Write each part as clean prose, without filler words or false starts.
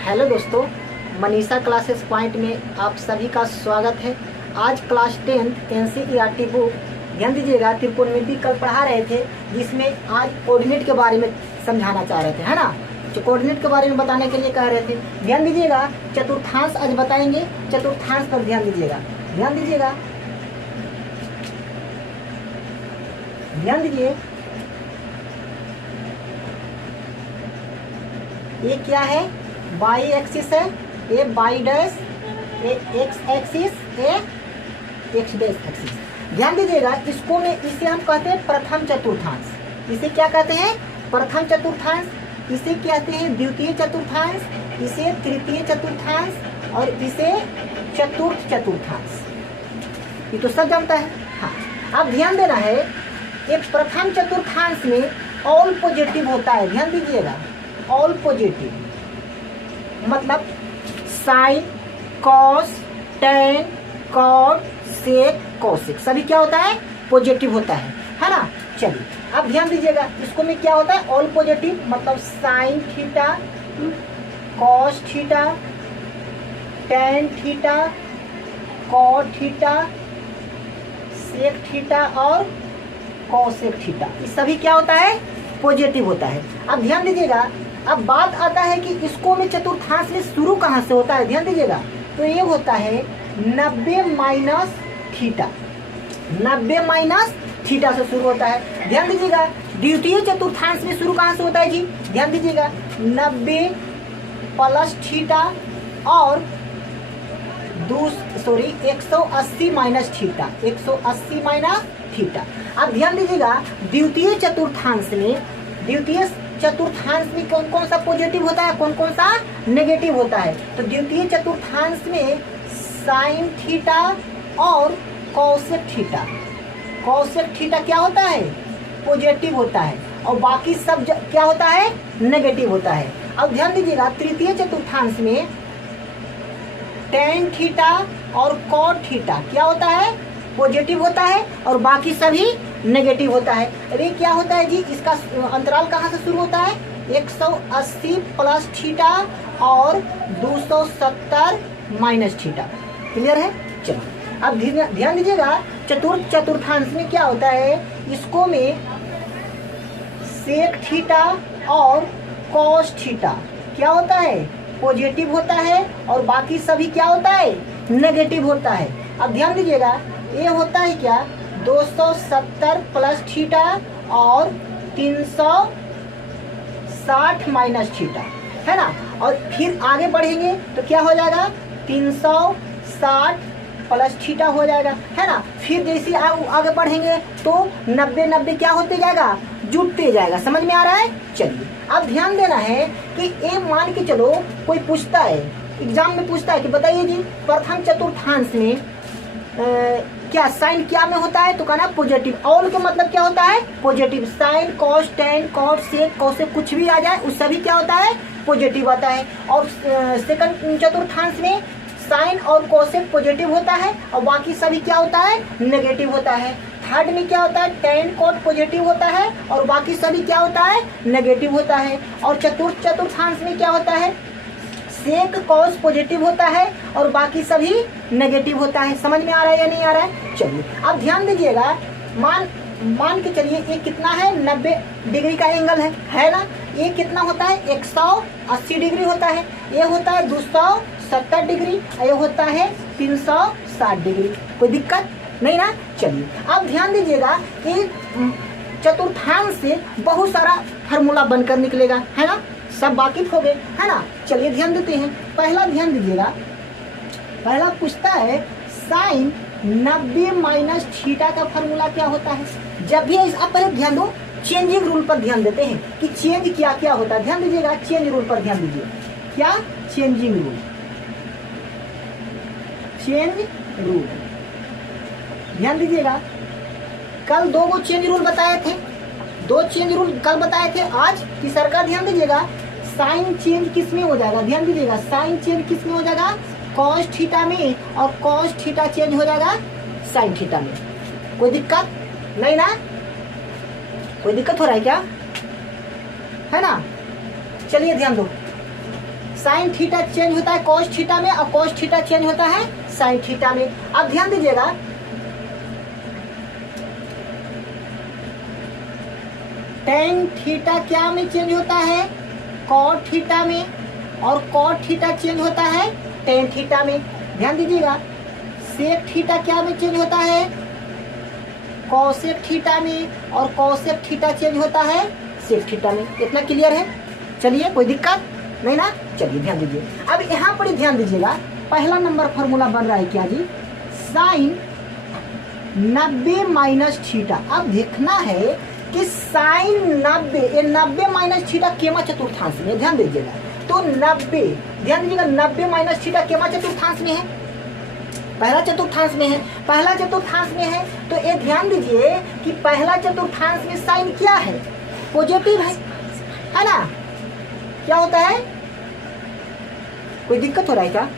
Hello दोस्तों, Manisha classes point में आप सभी का स्वागत है। आज क्लास 10th एनसीईआरटी बुक, ध्यान दीजिएगा, त्रिकोणमिति कल पढ़ा रहे थे, जिसमें आज कोऑर्डिनेट के बारे में समझाना चाह रहे थे, है ना। जो कोऑर्डिनेट के बारे में बताने के लिए कह रहे थे, ध्यान दीजिएगा। चतुर्थांश आज बताएंगे, चतुर्थांश पर ध्यान दीजिएगा, ध्यान दीजिएगा, ध्यान दीजिए। ये क्या है? वाई एक्सिस है, ये वाई डैश, ये एक्स एक्सिस, ये एक्स डैश एक्सिस। ध्यान दीजिएगा, इसको में इसे हम कहते हैं प्रथम चतुर्थांश। इसे क्या कहते हैं? प्रथम चतुर्थांश। इसे कहते हैं द्वितीय चतुर्थांश, इसे तृतीय चतुर्थांश और इसे चतुर्थ चतुर्थांश। ये तो सब जानता है। हाँ, अब ध्यान देना है, एक प्रथम चतुर्थांश में ऑल पॉजिटिव होता है। ध्यान दीजिएगा, ऑल पॉजिटिव मतलब sign, cos, tan, cot, sec, cosec, सभी क्या होता है? पॉजिटिव होता है ना। चलिए अब ध्यान दीजिएगा, इसको में क्या होता है? ऑल पॉजिटिव मतलब sine theta, cos theta, tan theta, cot theta, sec theta और कोसेक थीटा, ये सभी क्या होता है? पॉजिटिव होता है। अब ध्यान दीजिएगा, अब बात आता है कि इसको में चतुर्थांश में शुरू कहाँ से होता है? ध्यान दीजिएगा, तो ये होता है 90 माइनस थीटा, 90 माइनस थीटा से शुरू होता है। ध्यान दीजिएगा, द्वितीय चतुर्थांश में शुरू कहाँ से होता है जी? ध्यान दीजिएगा, 90 प्लस थीटा और 180 माइनस थीटा, 180 माइनस थीटा। अब ध्यान दीजिएगा, द्वितीय चतुर्थांश में कौन कौन सा पॉजिटिव होता है, कौन कौन सा नेगेटिव होता है? तो द्वितीय चतुर्थांश में साइन थीटा और कोसेक थीटा, कोसेक थीटा क्या होता है? पॉजिटिव होता है और बाकी सब क्या होता है? नेगेटिव होता है। अब ध्यान दीजिएगा, तृतीय चतुर्थांश में टेन थीटा और कॉट थीटा क्या होता है? पॉजिटिव होता है और बाकी सभी नेगेटिव होता है। अरे क्या होता है जी? इसका अंतराल कहाँ से शुरू होता है? 180 प्लस थीटा और 270 माइनस थीटा। क्लियर है? चलो अब ध्यान दीजिएगा, चतुर्थ चतुर्थांश में क्या होता है? इसको में सेक थीटा और कॉस थीटा क्या होता है? पॉजिटिव होता है और बाकी सभी क्या होता है? नेगेटिव होता है। अब ध्यान दीजिएगा, ये होता है क्या? 270 प्लस थीटा और 360 माइनस थीटा, है ना। और फिर आगे बढ़ेंगे तो क्या हो जाएगा? 360 प्लस थीटा हो जाएगा, है ना। फिर जैसे आगे बढ़ेंगे तो 90 क्या होते जाएगा? जुटते जाएगा। समझ में आ रहा है? चलिए अब ध्यान देना है कि ये मान के चलो, कोई पूछता है एग्जाम में, पूछता है कि बताइए जी, प्रथम चतुर्थांश में क्या साइन क्या में होता है? तो कहना पॉजिटिव। ऑल के मतलब क्या होता है? Positive. Sine, cos, tan, cot, sec, cosec कुछ भी आ जाए उस सभी क्या होता है? पॉजिटिव आता है। और सेकंड चतुर्थांश में साइन और कोसेक पॉजिटिव होता है और बाकी सभी क्या होता है? नेगेटिव होता है। थर्ड में क्या होता है? टेन कॉट पॉजिटिव होता है और बाकी सभी क्या होता है? नेगेटिव होता है। और चतुर्थ चतुर्थांश में क्या होता है? सेक कॉस पॉजिटिव होता है और बाकी सभी नेगेटिव होता है। समझ में आ रहा है या नहीं आ रहा है? चलिए अब ध्यान दीजिएगा, मान के चलिए, ये कितना है? 90 डिग्री का एंगल है ना। ये कितना होता है? 180 डिग्री होता है। ये होता है 270 डिग्री, ये होता है 360 डिग्री। कोई दिक्कत नहीं ना। चलिए अब ध्यान दीजिएगा, ये चतुर्थांश से बहुत सारा फार्मूला बनकर निकलेगा, है ना। सब वाकिफ हो गए, है ना। चलिए ध्यान देते हैं। पहला ध्यान दीजिएगा, पहला पूछता है साइन 90 माइनस थीटा का फार्मूला क्या होता है? जब भी आप पहले ध्यान दो, चेंजिंग रूल पर ध्यान देते हैं कि चेंज क्या क्या होता है। ध्यान दीजिएगा, चेंज रूल पर ध्यान दीजिए। क्या? Changing rule, change rule. ध्यान दीजिएगा, कल 2 चेंज रूल बताए थे, 2 चेंज रूल कल बताए थे। आज तीसरा का ध्यान दीजिएगा, साइन चेंज किस में हो जाएगा? ध्यान दीजिएगा, साइन चेंज किस में हो जाएगा? कॉस थीटा में, और कॉस थीटा चेंज हो जाएगा साइन थीटा में। कोई दिक्कत नहीं ना? कोई दिक्कत हो रहा है क्या? है ना। चलिए ध्यान दो, साइन थीटा चेंज होता है कॉस थीटा में और कॉस थीटा चेंज होता है साइन थीटा में। अब ध्यान दीजिएगा, टेन थीटा क्या में चेंज होता है, कॉट थीटा में, और कॉट थीटा चेंज होता है टेन थीटा में। ध्यान दीजिएगा, सेक थीटा क्या में चेंज होता है, कॉसेक थीटा में, और कॉसेक थीटा चेंज होता है सेक थीटा में। इतना क्लियर है? चलिए, कोई दिक्कत नहीं ना? चलिए ध्यान दीजिए। अब यहाँ पर ध्यान दीजिएगा, पहला नंबर फॉर्मूला बन रहा है क्या जी, साइन 90 माइनस थीटा। अब देखना है कि साइन 90, ये 90 माइनस थीटा केमा चतुर्थांश में, ध्यान दीजिएगा। तो 90, ध्यान दीजिएगा, 90 माइनस थीटा केमा चतुर्थांश में है, पहला चतुर्थांश में है। पहला चतुर्थांश में है तो ये ध्यान दीजिए कि पहला चतुर्थांश में साइन क्या है, पॉजिटिव है ना? क्या होता है? कोई दिक्कत हो रहा है क्या?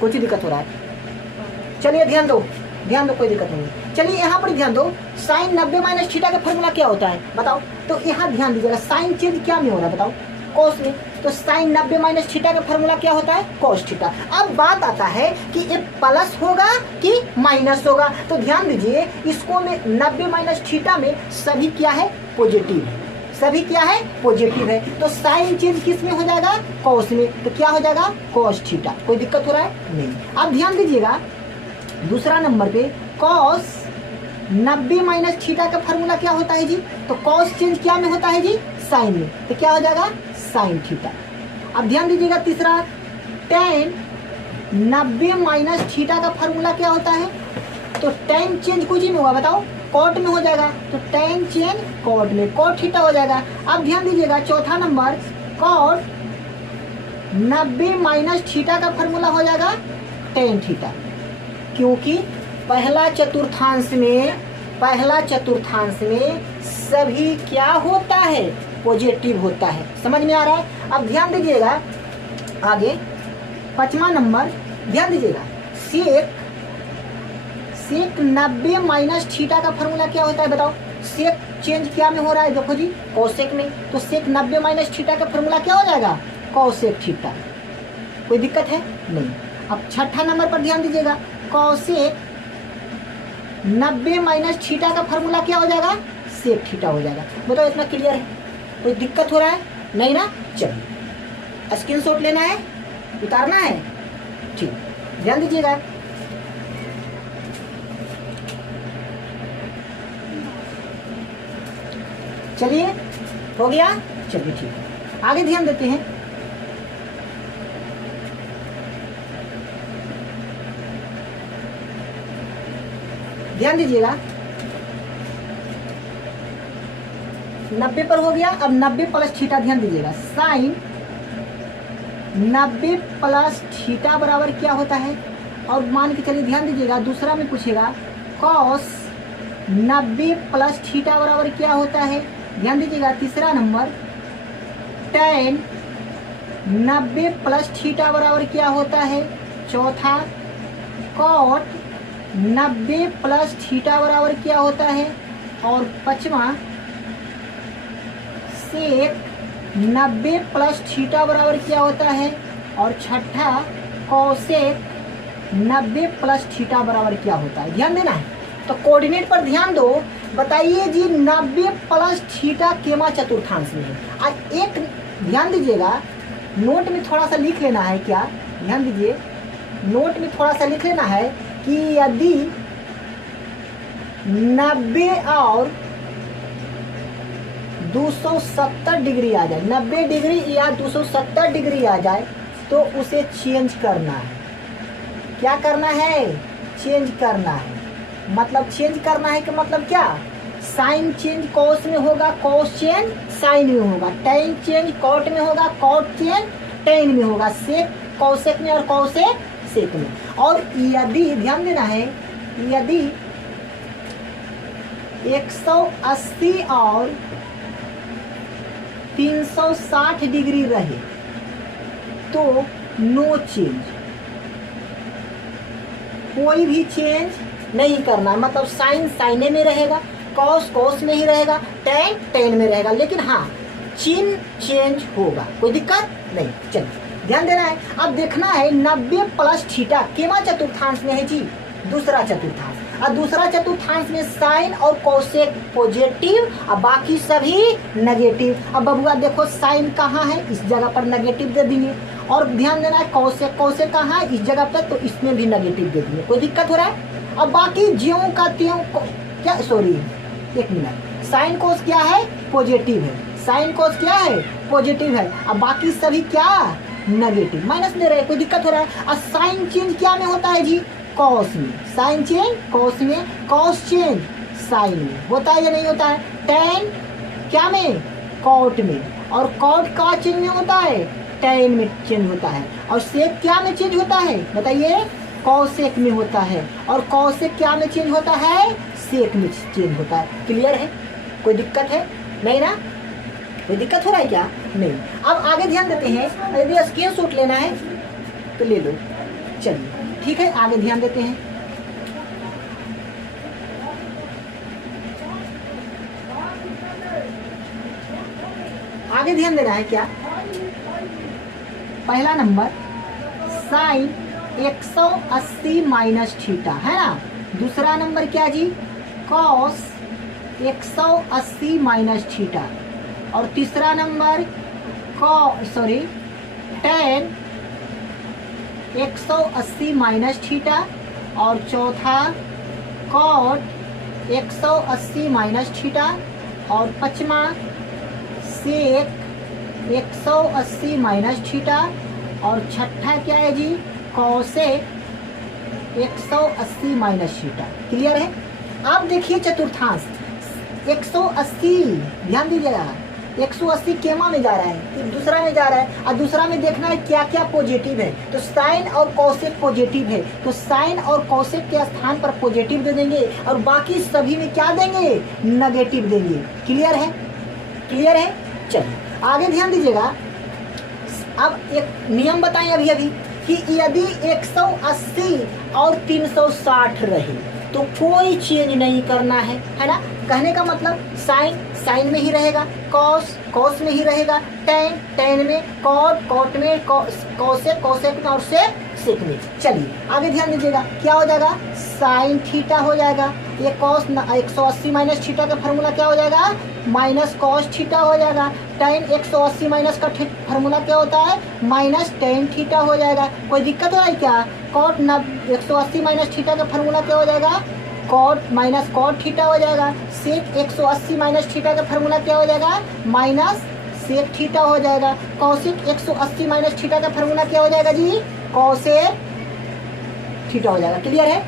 कुछ दिक्कत हो रहा है? चलिए ध्यान दो, कोई दिक्कत नहीं। चलिए यहाँ पर ध्यान दो, साइन 90 माइनस थीटा का फॉर्मूला क्या होता है बताओ? तो यहाँ ध्यान दीजिएगा, साइन चेंज क्या में हो रहा है बताओ? कॉस में। तो साइन 90 माइनस थीटा का फॉर्मूला क्या होता है? Cos theta. अब बात आता है कि ये प्लस होगा कि माइनस होगा। तो ध्यान दीजिए, इसको में 90 माइनस थीटा में सभी क्या है? पॉजिटिव है। सभी क्या है? पॉजिटिव है। तो साइन चेंज किस में हो जाएगा? कॉस में। तो क्या हो जाएगा? Cos theta. कोई दिक्कत हो रहा है? नहीं। अब ध्यान दीजिएगा, दूसरा नंबर पे कॉस 90 माइनस थीटा का फॉर्मूला क्या होता है जी? तो कॉस चेंज क्या में होता है जी? साइन में। तो क्या हो जाएगा? Sine theta. अब ध्यान दीजिएगा, तीसरा टेन 90 माइनस थीटा का फॉर्मूला क्या होता है? तो टेन चेंज कुछ ही में होगा बताओ? कॉट में हो जाएगा। तो टेन चेंज कॉट में, कॉट थीटा हो जाएगा। अब ध्यान दीजिएगा, चौथा नंबर कॉट 90 माइनस थीटा का फॉर्मूला हो जाएगा टेन थीटा, क्योंकि पहला चतुर्थांश में सभी क्या होता है? पॉजिटिव होता है। समझ में आ रहा है? अब ध्यान दीजिएगा आगे, पांचवा नंबर ध्यान दीजिएगा, सेक 90 माइनस थीटा का फॉर्मूला क्या होता है बताओ? सेक चेंज क्या में हो रहा है? देखो जी, कॉसेक में। तो सेक 90 माइनस थीटा का फॉर्मूला क्या हो जाएगा? Cosec theta. कोई दिक्कत है? नहीं। अब छठा नंबर पर ध्यान दीजिएगा, कॉसेक 90 माइनस थीटा का फॉर्मूला क्या हो जाएगा? सेक थीटा हो जाएगा। बताओ, इतना क्लियर है? कोई दिक्कत हो रहा है? नहीं ना? चलिए, स्क्रीनशॉट लेना है, उतारना है, ठीक, ध्यान दीजिएगा। चलिए, हो गया? चलिए ठीक है, आगे ध्यान देते हैं। ध्यान दीजिएगा, 90 पर हो गया। अब 90 प्लस थीटा, ध्यान दीजिएगा, साइन 90 प्लस थीटा बराबर क्या होता है? और मान के चलिए, ध्यान दीजिएगा, दूसरा में पूछेगा कॉस 90 प्लस थीटा बराबर क्या होता है? ध्यान दीजिएगा, तीसरा नंबर टेन 90 प्लस थीटा बराबर क्या होता है? चौथा कॉट 90 प्लस थीटा बराबर क्या होता है? और पांचवा सेक 90 प्लस थीटा बराबर क्या होता है? और छठा कॉसेक 90 प्लस थीटा बराबर क्या होता है? ध्यान देना है। तो कोऑर्डिनेट पर ध्यान दो। बताइए जी, 90 प्लस थीटा केमा चतुर्थांश में है? आज एक ध्यान दीजिएगा, नोट में थोड़ा सा लिख लेना है। क्या? ध्यान दीजिए, नोट में थोड़ा सा लिख लेना है कि यदि 90 और 270 डिग्री आ जाए, 90 डिग्री या 270 डिग्री आ जाए, तो उसे चेंज करना है। क्या करना है? चेंज करना है। मतलब चेंज करना है कि मतलब क्या? साइन चेंज कॉस में होगा, कॉस चेंज साइन में होगा, टेन चेंज कॉट में होगा, कॉट चेंज टेन में होगा, सेक कॉसेक में और कॉसेक सेक में। और यदि ध्यान देना है, यदि 180 और 360 डिग्री रहे तो नो चेंज, कोई भी चेंज नहीं करना। मतलब साइन साइने में रहेगा, कॉस कॉस में ही रहेगा, टेन टेन में रहेगा, लेकिन हाँ चिन्ह चेंज होगा। कोई दिक्कत नहीं। चलिए ध्यान देना है। अब देखना है 90 प्लस थीटा केमा चतुर्थांश में है जी, दूसरा चतुर्थांश। और दूसरा चतुर्थांश में साइन और कोसेक पॉजिटिव और बाकी सभी नेगेटिव। अब बबुआ देखो साइन कहाँ है, इस जगह पर नेगेटिव दे देंगे। और ध्यान देना है कोसेक, कोसेक कहाँ है, इस जगह पर, तो इसमें भी नेगेटिव दे देंगे। कोई दिक्कत हो रहा है? अब बाकी ज्यों का त्यों क्या, सॉरी एक मिनट, साइन कोस क्या है, पॉजिटिव है। साइन कोस क्या है, पॉजिटिव है। अब बाकी सभी क्या, नेगेटिव, माइनस दे रहे हैं। कोई दिक्कत हो रहा है? और साइन चेंज क्या में होता है जी, कॉस में। साइन चेंज कॉस में, कॉस चेंज साइन में होता है या नहीं होता है? टेन क्या में, कॉट में। और कॉट का चेंज में होता है, टेन में चेंज होता है। और सेक क्या में चेंज होता है, बताइए? कॉसेक में होता है। और कॉसेक क्या में चेंज होता है, सेक में चेंज होता है। क्लियर है? कोई दिक्कत है? नहीं ना? कोई दिक्कत हो रहा है क्या? नहीं। अब आगे ध्यान देते हैं, यदि स्क्रीनशॉट लेना है तो ले लो। चलिए ठीक है, आगे ध्यान देते हैं। आगे ध्यान देना है क्या, पहला नंबर साइन 180 माइनस थीटा है ना। दूसरा नंबर क्या जी, कॉस 180 माइनस थीटा। और तीसरा नंबर टेन 180 माइनस थीटा। और चौथा कॉट 180 माइनस थीटा। और पांचवा सेक 180 माइनस थीटा। और छठा क्या है जी, कॉसेक 180 माइनस थीटा। क्लियर है? अब देखिए चतुर्थांश 180, ध्यान दीजिएगा, 180 केमा में जा रहा है, फिर दूसरा में जा रहा है। और दूसरा में देखना है क्या क्या पॉजिटिव है, तो साइन और कोसेक पॉजिटिव है, तो साइन और कोसेक के स्थान पर पॉजिटिव दे देंगे। और बाकी सभी में क्या देंगे, नेगेटिव देंगे। क्लियर है? क्लियर है? चलिए आगे ध्यान दीजिएगा। अब एक नियम बताएं अभी कि यदि 180 और 360 रहे तो कोई चेंज नहीं करना है ना। कहने का मतलब साइन साइन में ही रहेगा, कॉस कॉस में ही रहेगा, टेन टेन में, कॉट कॉट में, कॉसेक कॉसेक में, और सेक में। चलिए आगे ध्यान दीजिएगा, क्या हो जाएगा, साइन थीटा हो जाएगा। ये कॉस 180 माइनस थीटा का फार्मूला क्या हो जाएगा, माइनस कॉस थीटा हो जाएगा। टेन 180 माइनस का फार्मूला क्या होता है, माइनस टेन थीटा हो जाएगा। कोई दिक्कत हो रहा है क्या? कॉट 180 माइनस थीटा का फार्मूला क्या हो जाएगा, कॉट माइनस कॉट थीटा हो जाएगा। सेक 180 माइनस थीटा का फार्मूला क्या हो जाएगा, माइनस सेक थीटा हो जाएगा। कॉसेक 180 माइनस थीटा का फार्मूला क्या हो जाएगा जी, कॉसेक थीटा हो जाएगा। क्लियर है?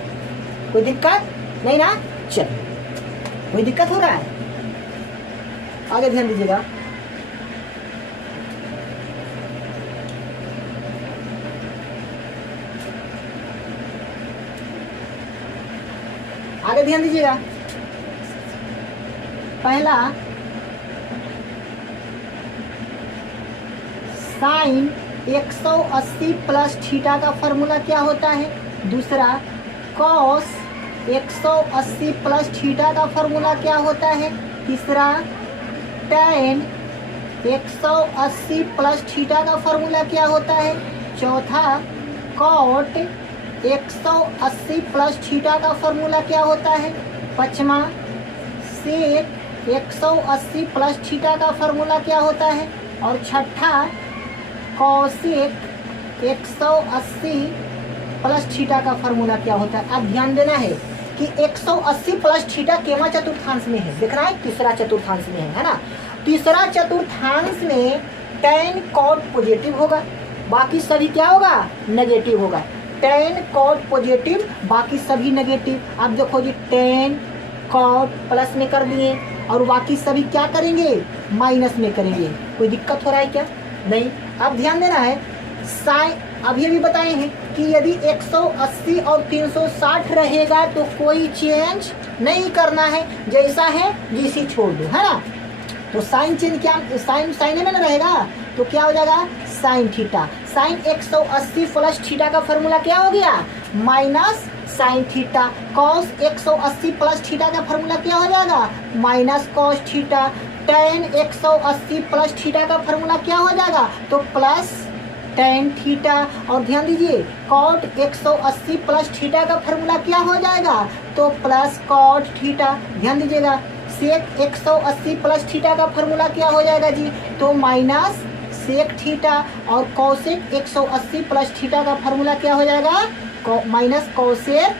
कोई दिक्कत नहीं ना? चलिए, कोई दिक्कत हो रहा है? आगे ध्यान दीजिएगा। आगे ध्यान दीजिएगा। पहला साइन 180 प्लस थीटा का फार्मूला क्या होता है। दूसरा कॉस 180 प्लस थीटा का फार्मूला क्या होता है। तीसरा टेन 180 प्लस थीटा का फार्मूला क्या होता है। चौथा कॉट 180 प्लस थीटा का फार्मूला क्या होता है। पांचवा सेक 180 प्लस थीटा का फार्मूला क्या होता है। और छठा कॉसेक 180 प्लस थीटा का फार्मूला क्या होता है। अब ध्यान देना है कि 180 प्लस थीटा केमा चतुर्थांश में है, दिख रहा है, तीसरा चतुर्थांश में है ना। तीसरा चतुर्थांश में टेन कॉट पॉजिटिव होगा, बाकी सभी क्या होगा, नेगेटिव होगा। टेन कॉट पॉजिटिव, बाकी सभी नेगेटिव। अब देखो जी, टेन कॉट प्लस में कर दिए और बाकी सभी क्या करेंगे, माइनस में करेंगे। कोई दिक्कत हो रहा है क्या? नहीं। अब ध्यान देना है, साइन अभी भी बताए हैं कि यदि 180 और 360 रहेगा तो कोई चेंज नहीं करना है, जैसा है जैसी छोड़ दो, है ना। तो साइन चेंज क्या, साइन साइन में ना रहेगा तो क्या हो जाएगा, sine theta. Sine 180 plus theta का फार्मूला क्या हो गया, minus sine theta. Cos 180 plus theta का फार्मूला क्या हो जाएगा, minus cos theta. Tan 180 plus theta का फार्मूला क्या हो जाएगा, तो प्लस टेन थीटा। और ध्यान दीजिए कॉट 180 प्लस थीटा का फॉर्मूला क्या हो जाएगा, तो प्लस कॉट थीटा। ध्यान दीजिएगा सेक 180 प्लस थीटा का फॉर्मूला क्या हो जाएगा जी, तो माइनस सेक थीटा। और कॉसेक 180 प्लस थीटा का फॉर्मूला क्या हो जाएगा, माइनस कॉसेक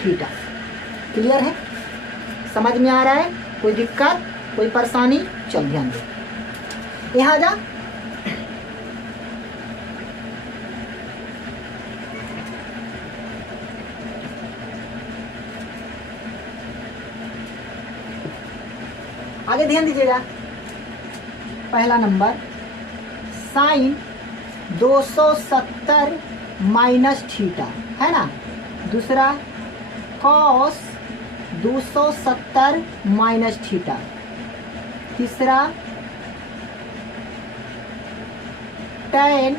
थीटा। क्लियर है, समझ में आ रहा है, कोई दिक्कत कोई परेशानी, चल ध्यान दे यहाँ जा। आगे ध्यान दीजिएगा, पहला नंबर साइन 270 माइनस थीटा है ना, दूसरा कॉस 270 माइनस थीटा, तीसरा टेन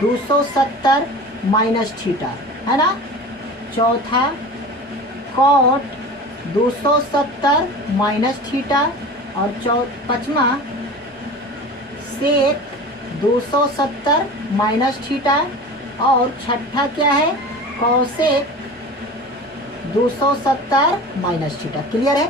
270 माइनस थीटा है ना, चौथा कॉट 270 माइनस थीटा, और पाँचवा सेक 270 माइनस थीटा, और छठा क्या है कॉसेक 270 माइनस थीटा। क्लियर है,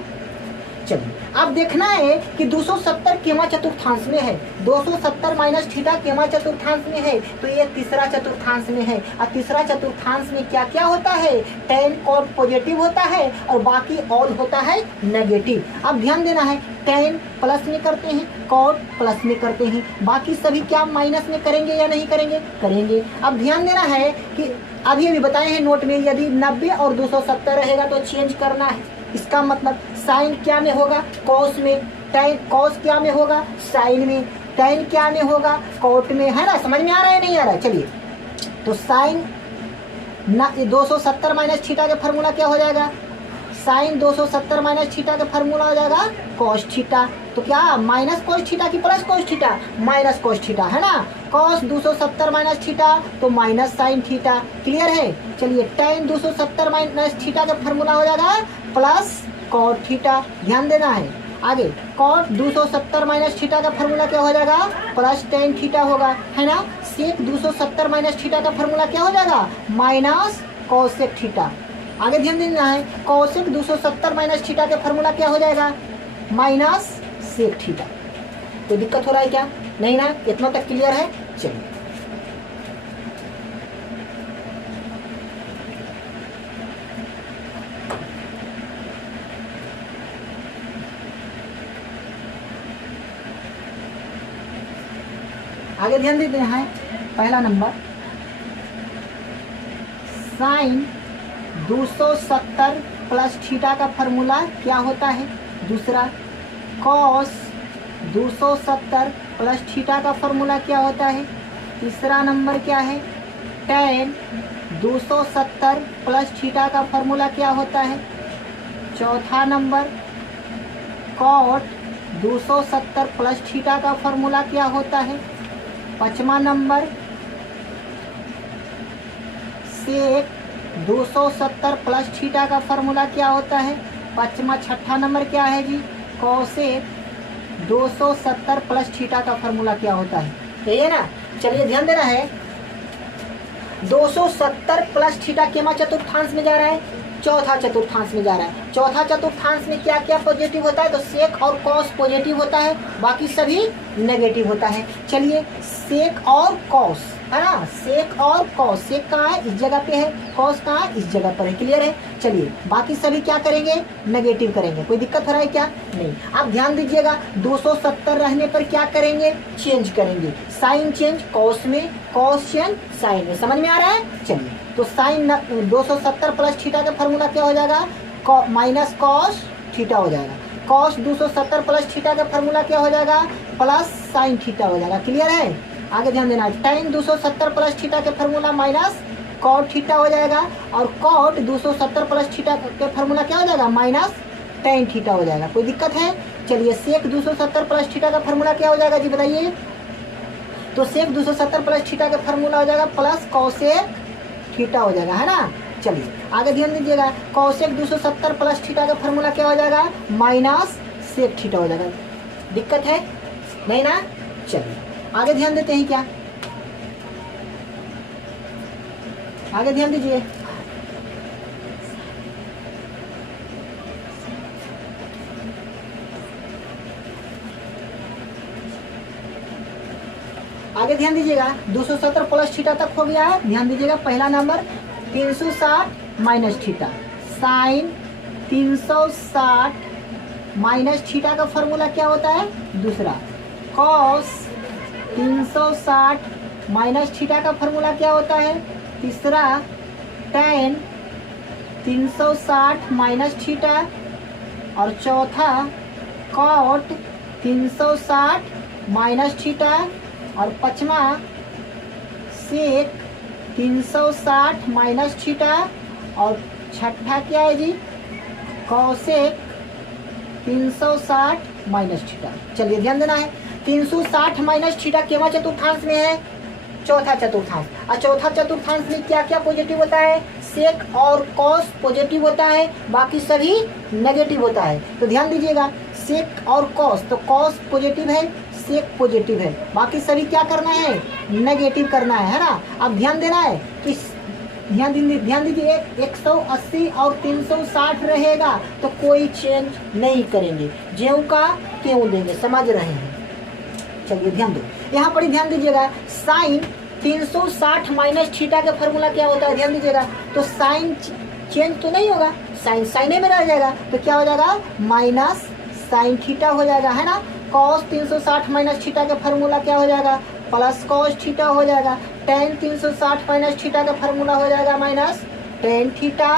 चलिए अब देखना है कि 270 केमा चतुर्थांश में है, 270 माइनस थीटा केमा चतुर्थांश में है, तो ये तीसरा चतुर्थांश में है। और तीसरा चतुर्थांश में क्या क्या होता है, टेन कॉट पॉजिटिव होता है और बाकी ऑल होता है नेगेटिव। अब ध्यान देना है टेन प्लस में करते हैं, कॉट प्लस में करते हैं, बाकी सभी क्या माइनस में करेंगे या नहीं करेंगे, करेंगे। अब ध्यान देना है कि अभी बताए हैं नोट में, यदि 90 और 270 रहेगा तो चेंज करना है। इसका मतलब साइन क्या में होगा, कॉस में, टेन कॉस क्या में होगा, साइन में, टेन क्या में होगा, कॉट में, है ना। समझ में आ रहा है नहीं आ रहा है, चलिए तो साइन 270 माइनस थीटा का फॉर्मूला क्या हो जाएगा, साइन 270 माइनस थीटा का फॉर्मूला हो जाएगा कॉस थीटा। तो क्या माइनस कॉस थीटा की plus cos theta, minus cos theta है ना, कॉस 270 माइनस थीटा तो माइनस साइन थीटा। क्लियर है, चलिए टेन 270 माइनस थीटा का फॉर्मूला हो जाएगा प्लस कॉट थीटा। ध्यान देना है आगे, कॉट 270 माइनस थीटा का फॉर्मूला क्या हो जाएगा, प्लस टेन थीटा होगा, है ना। सेक 270 माइनस थीटा का फॉर्मूला क्या हो जाएगा, माइनस कॉसेक थीटा। आगे ध्यान देना है कॉसेक 270 माइनस थीटा का फॉर्मूला क्या हो जाएगा, माइनस सेक थीटा। कोई दिक्कत हो रहा है क्या, नहीं ना, इतना तक क्लियर है। चलिए आगे ध्यान देते हैं, पहला नंबर साइन 270 प्लस थीटा का फॉर्मूला क्या होता है, दूसरा कॉस 270 प्लस थीटा का फॉर्मूला क्या होता है, तीसरा नंबर क्या है टेन 270 प्लस थीटा का फॉर्मूला क्या होता है, चौथा नंबर कॉट 270 प्लस थीटा का फॉर्मूला क्या होता है, पाँचवा नंबर सेक 270 प्लस थीटा का फॉर्मूला क्या होता है, पाँचवा छठा नंबर क्या है जी, कॉसेक 270 प्लस थीटा का फॉर्मूला क्या होता है, यही है ना। चलिए ध्यान देना है 270 प्लस थीटा केमा चतुर्थांश में जा रहा है, चौथा चतुर्थांश में जा रहा है। चौथा चतुर्थांश में क्या क्या पॉजिटिव होता है, तो सेक और कॉस पॉजिटिव होता है, बाकी सभी नेगेटिव होता है। चलिए सेक और कॉस है ना, सेक और कॉस, सेक कहाँ है इस जगह पे है, कॉस कहाँ है इस जगह पर है। क्लियर है, चलिए बाकी सभी क्या करेंगे, नेगेटिव करेंगे। कोई दिक्कत हो रहा है क्या, नहीं। आप ध्यान दीजिएगा 270 रहने पर क्या करेंगे, चेंज करेंगे, साइन चेंज कॉस में, कॉस चेंज साइन में। समझ में आ रहा है, चलिए तो साइन 270 प्लस थीटा का फॉर्मूला क्या हो जाएगा, माइनस कॉस थीटा हो जाएगा, कॉस 270 प्लस थीटा का फॉर्मूला क्या हो जाएगा, प्लस साइन थीटा हो जाएगा। क्लियर है, आगे ध्यान देना, टेन 270 प्लस थीटा के फॉर्मूला माइनस कॉट थीटा हो जाएगा, और कॉट 270 प्लस थीटा के फॉर्मूला क्या हो जाएगा, माइनस टेन थीटा हो जाएगा। कोई दिक्कत है, चलिए सेक 270 प्लस थीटा का फॉर्मूला क्या हो जाएगा जी बताइए, तो सेक 270 प्लस थीटा का फॉर्मूला हो जाएगा प्लस कॉसेक थीटा हो जाएगा, है ना। चलिए आगे ध्यान दीजिएगा, कॉसेक 270 प्लस थीटा का फॉर्मूला क्या हो जाएगा, माइनस सेक थीटा हो जाएगा। दिक्कत है नहीं ना, चलिए आगे ध्यान देते हैं क्या, आगे ध्यान दीजिए। आगे ध्यान दीजिएगा, 270 प्लस थीटा तक हो गया है। ध्यान दीजिएगा, पहला number 360 minus theta, sine 360 minus theta का फॉर्मूला क्या होता है? दूसरा कॉस 360 माइनस थीटा का फॉर्मूला क्या होता है? तीसरा tan 360 माइनस थीटा, और चौथा cot 360 माइनस थीटा, और पांचवा सेक 360 माइनस थीटा, और छठा क्या है जी? Cosec 360 minus theta. चलिए ध्यान देना है, 360 माइनस थीटा केवा चतुर्थांश में है? चौथा चतुर्थांश। और चौथा चतुर्थांश में क्या क्या पॉजिटिव होता है? सेक और कॉस पॉजिटिव होता है, बाकी सभी नेगेटिव होता है। तो ध्यान दीजिएगा, सेक और कॉस, तो कॉस पॉजिटिव है, सेक पॉजिटिव है, बाकी सभी क्या करना है? नेगेटिव करना है ना। अब ध्यान देना है कि ध्यान दीजिए 180 और 360 रहेगा तो कोई चेंज नहीं करेंगे, ज्यों का त्यों देंगे, समझ रहे हैं? चलिए ध्यान दो, यहाँ पर ध्यान दीजिएगा, साइन 360 माइनस थीटा का फॉर्मूला क्या होता है? ध्यान दीजिएगा, तो साइन चेंज तो नहीं होगा, साइन साइने में रह जाएगा, तो क्या हो जाएगा? माइनस साइन थीटा हो जाएगा, है ना। कॉस 360 माइनस थीटा का फॉर्मूला क्या हो जाएगा? प्लस कॉस थीटा हो जाएगा। टेन 360 माइनस थीटा का फॉर्मूला हो जाएगा माइनस टेन थीटा,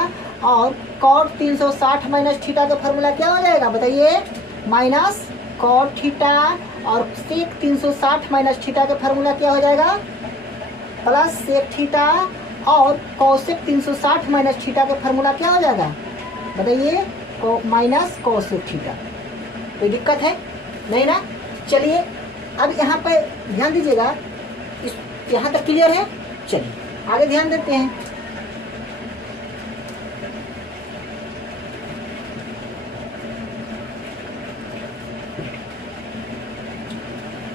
और कॉट 360 माइनस थीटा का फॉर्मूला क्या हो जाएगा बताइए? माइनस कॉट थीटा, और सेक 360 माइनस थीटा का फॉर्मूला क्या हो जाएगा? प्लस सेक थीटा, और कॉसेक 360 माइनस थीटा का फॉर्मूला क्या हो जाएगा बताइए? Minus cosec theta. कोई दिक्कत है? नहीं ना। चलिए अब यहाँ पे ध्यान दीजिएगा, इस यहाँ तक क्लियर है? चलिए आगे ध्यान देते हैं।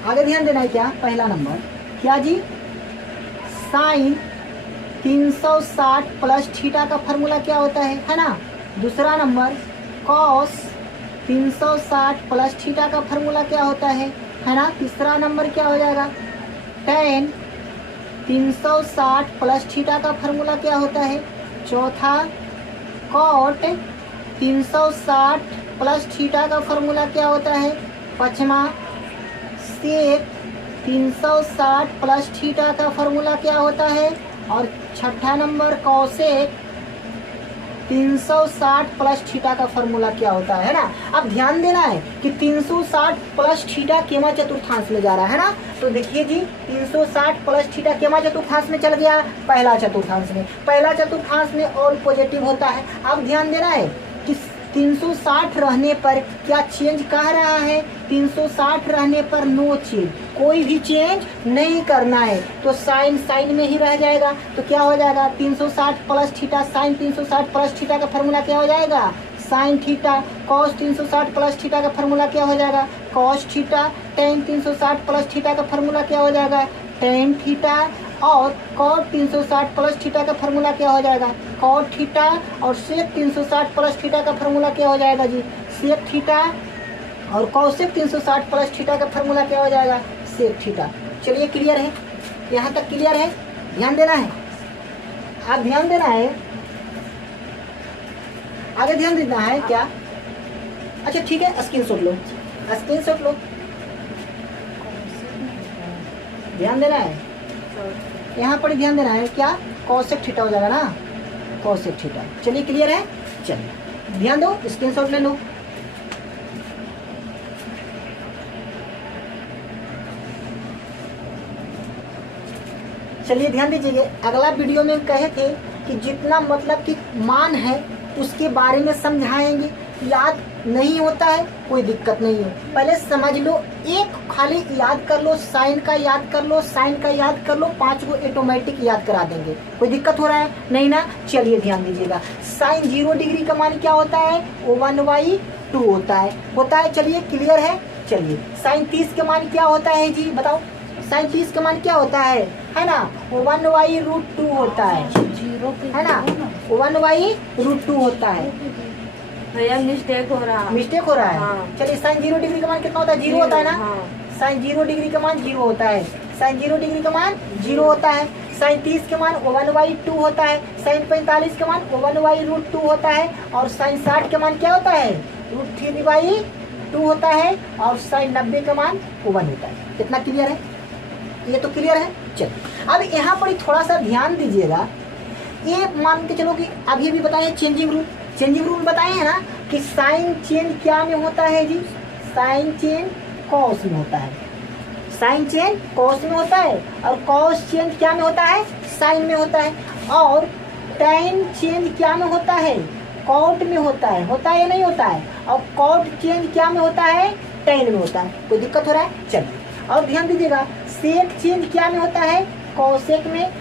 आगे ध्यान देना है क्या? पहला नंबर क्या जी? साइन 360 प्लस थीटा का फॉर्मूला क्या होता है ना। दूसरा नंबर कॉस 360 प्लस थीटा का फॉर्मूला क्या होता है ना। तीसरा नंबर क्या हो जाएगा? टेन 360 प्लस थीटा का फॉर्मूला क्या होता है? चौथा कॉट 360 प्लस थीटा का फॉर्मूला क्या होता है? पाँचवा सेक 360 प्लस थीटा का फॉर्मूला क्या होता है? और छठा नंबर कॉसेक 360 प्लस थीटा का फॉर्मूला क्या होता है ना। अब ध्यान देना है कि 360 प्लस थीटा केमा चतुर्थांश में जा रहा है ना। तो देखिए जी, 360 प्लस थीटा केमा चतुर्थांश में चल गया? पहला चतुर्थांश में। पहला चतुर्थांश में ऑल पॉजिटिव होता है। अब ध्यान देना है कि 360 रहने पर क्या चेंज कह रहा है? 360 रहने पर नो चेंज, कोई भी चेंज नहीं करना है। तो साइन साइन में ही रह जाएगा। तो क्या हो जाएगा? 360 plus theta sine 360 plus theta का फॉर्मूला क्या हो जाएगा? Sine theta. Cos 360 plus theta का फॉर्मूला क्या हो जाएगा? Cos theta. Tan 360 plus theta का फॉर्मूला क्या हो जाएगा? Tan theta. और कॉट 360 प्लस थीटा का फॉर्मूला क्या हो जाएगा? Cot theta. और सेक 360 प्लस थीटा का फॉर्मूला क्या हो जाएगा जी? Sec theta. और कॉसेक 360 प्लस थीटा का फॉर्मूला क्या हो जाएगा? Sec theta. चलिए क्लियर है? यहाँ तक क्लियर है? ध्यान देना है, आप ध्यान देना है, आगे ध्यान देना है क्या? अच्छा ठीक है, स्क्रीनशॉट लो, स्क्रीनशॉट लो, ध्यान देना है, यहाँ पर ध्यान देना है क्या? कॉसेक थीटा हो जाएगा ना, कॉसेक थीटा। चलिए क्लियर है? चलिए ध्यान दो, स्क्रीनशॉट ले लो। चलिए ध्यान दीजिए, अगला वीडियो में कहे थे कि जितना मतलब कि मान है उसके बारे में समझाएंगे। याद नहीं होता है कोई दिक्कत नहीं है, पहले समझ लो, एक खाली याद कर लो, साइन का याद कर लो, साइन का याद कर लो, 5 को ऑटोमेटिक याद करा देंगे। कोई दिक्कत हो रहा है? नहीं ना। चलिए ध्यान दीजिएगा, साइन 0 डिग्री का मान क्या होता है? 1/2 होता है। चलिए क्लियर है? चलिए साइन 30 के मान क्या होता है जी बताओ? साइन 30 का मान क्या होता है ना, 1/√2 होता है ना, 1/√2 होता है। भैया मिस्टेक हो रहा है। हाँ। चलिए साइन 0 डिग्री का मान कितना होता है, 0 होता है ना। हाँ। साइन 0 डिग्री का मान 0 होता है, साइन 0 डिग्री का मान 0 होता है। साइन 30 के मान 1/2 होता है, साइन 45 के मान 1/√2 होता है, और साइन 60 के मान क्या होता है, √3/2 होता है, और साइन 90 का मान 1 होता है। कितना क्लियर है, ये तो क्लियर है। चलिए अब यहाँ पर थोड़ा सा ध्यान दीजिएगा, ये मान के चलो कि अभी भी बताए चेंजिंग रूल बताए हैं ना कि साइन चेंज क्या में होता है जी, साइन चेंज कॉस में होता है, साइन चेंज कॉस में होता है, और कॉस चेंज क्या में होता है, साइन में होता है, और टैन चेंज क्या में होता है, कॉट में होता है या नहीं होता है, और कॉट चेंज क्या में होता है, टैन में होता है। कोई दिक्कत हो रहा है, चलिए और ध्यान दीजिएगा, सेक चेंज क्या में होता है, कॉसेक में,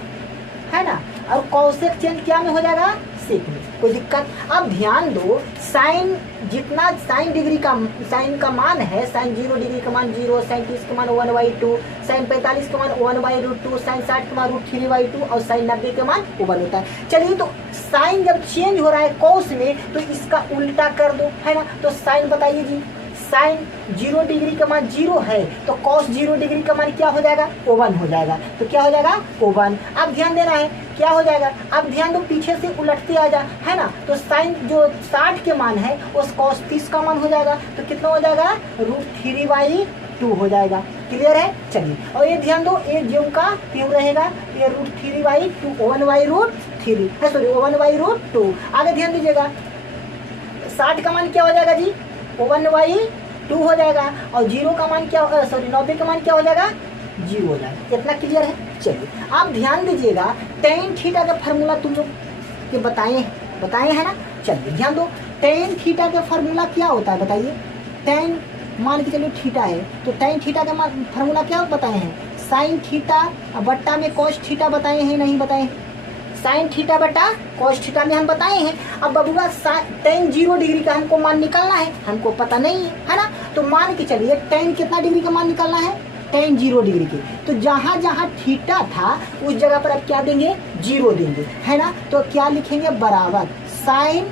है ना, और कॉसेक चेंज क्या में हो जाएगा, सेक में। कोई दिक्कत, अब ध्यान दो, साइन जितना साइन का मान है, साइन 0 डिग्री का मान 0, साइन 30 का मान 1/2, साइन 45 का मान 1/√2, साइन 60 का मान √3/2, और साइन 90 का मान 1 होता है। चलिए तो साइन जब चेंज हो रहा है कॉस में तो इसका उल्टा कर दो, है ना। तो साइन बताइए जी, साइन 0 डिग्री का मान 0 है तो कॉस 0 डिग्री का मान क्या हो जाएगा, 1 हो जाएगा। तो क्या हो जाएगा, 1। अब ध्यान देना है क्या हो जाएगा, अब ध्यान दो पीछे से उलटते आ जा, है ना। तो साइन जो 60 के मान है उस कॉस 30 का मान हो जाएगा, तो कितना हो जाएगा, √3/2 हो जाएगा। क्लियर है, चलिए और ये ध्यान दो, ये जो का क्यों रहेगा, ये √3/2 1/√3 है, सॉरी 1/√2। आगे ध्यान दीजिएगा, 60 का मान क्या हो जाएगा जी, 1/2 हो जाएगा, और 0 का मान क्या होगा, सॉरी 90 का मान क्या हो जाएगा, 0 हो जाएगा। इतना क्लियर है। चलिए आप ध्यान दीजिएगा, टेन थीटा का फार्मूला तुम लोग के बताए हैं ना। चलिए ध्यान दो, टेन थीटा का फार्मूला क्या होता है बताइए। टेन मान के चलिए थीटा है, तो टेन थीटा का फार्मूला क्या बताए हैं, साइन थीटा बट्टा में कॉस थीटा बताए हैं, नहीं बताए हैं, साइन थीटा बटा कॉस थीटा में हम बताए हैं। अब बबुआ टेन 0 डिग्री का हमको मान निकालना है, हमको पता नहीं है ना। तो मान के चलिए टेन कितना डिग्री का मान निकालना है, टेन 0 डिग्री के। तो जहाँ जहाँ थीटा था उस जगह पर अब क्या देंगे, 0 देंगे, है ना। तो क्या लिखेंगे, बराबर साइन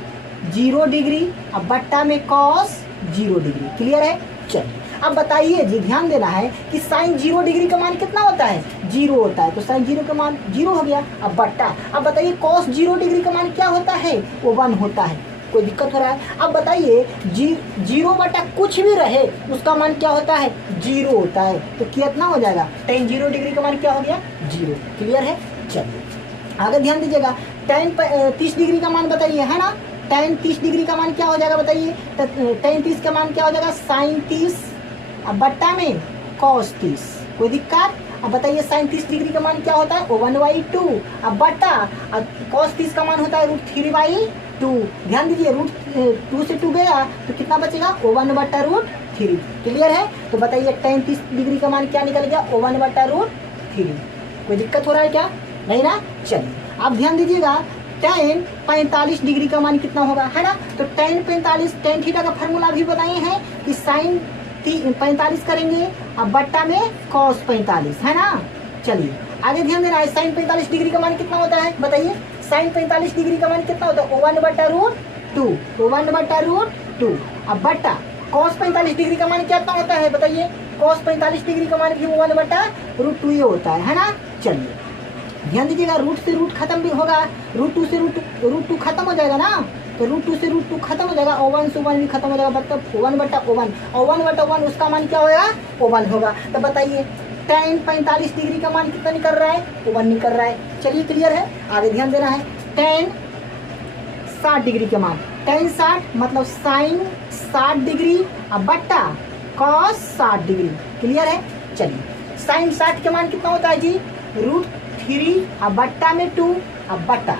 0 डिग्री अब बट्टा में कॉस 0 डिग्री। क्लियर है। चलिए अब बताइए जी, ध्यान देना है कि साइन 0 डिग्री का मान कितना होता है, 0 होता है। तो साइन 0 का मान 0 हो गया। अब बट्टा, अब बताइए कॉस 0 डिग्री का मान क्या होता है, वो 1 होता है। कोई दिक्कत हो रहा है। अब बताइए 0 बटा कुछ भी रहे उसका मान क्या होता है, 0 होता है। तो कितना हो जाएगा, टेन 0 डिग्री का मान क्या हो गया, 0। क्लियर है। चलिए आगे ध्यान दीजिएगा, टेन 30 डिग्री का मान बताइए, है ना। टेन 30 डिग्री का मान क्या हो जाएगा बताइए, टेन 30 का मान क्या हो जाएगा, साइन 30 अब बट्टा में कॉस 30। कोई दिक्कत। अब बताइए साइन 30 डिग्री का मान क्या होता है, 1/2 अब बट्टा, अब कॉस 30 का मान होता है √3/2। ध्यान दीजिए, √2 से 2 गया तो कितना बचेगा, 1/√3। क्लियर है। तो बताइए टेन 30 डिग्री का मान क्या निकल गया, 1/√3। कोई दिक्कत हो रहा है क्या, नहीं ना। चलिए आप ध्यान दीजिएगा, टेन 45 डिग्री का मान कितना होगा, है ना। तो टेन 45, टेन थीटा का फार्मूला भी बताए हैं कि साइन 45 करेंगे अब बट्टा में कॉस 45, है ना। चलिए आगे ध्यान देना है, साइन 45 डिग्री का मान कितना होता है बताइए, साइन 45 डिग्री का मान कितना होता है, 1/√2, 1/√2 अब बट्टा कॉस 45 डिग्री का मान कितना होता है बताइए, कॉस 45 डिग्री का मान भी 1/√2 ये होता है ना। चलिए ध्यान दीजिएगा, रूट से रूट खत्म भी होगा, √2 से √2 खत्म हो जाएगा ना। तो √2 से √2 खत्म हो जाएगा, और 1 से 1 भी खत्म हो जाएगा, मतलब 1/1, और 1/1 उसका मान क्या होगा, 1 होगा। तो बताइए टेन 45 डिग्री का मान कितना निकल रहा है, 1 निकल रहा है। चलिए क्लियर है। आगे ध्यान देना है, टेन 60 डिग्री का मान, टेन 60 मतलब साइन 60 डिग्री अब बट्टा कॉस 60 डिग्री। क्लियर है। चलिए साइन 60 के मान कितना होता है जी, √3 अब बट्टा में 2 अब बट्टा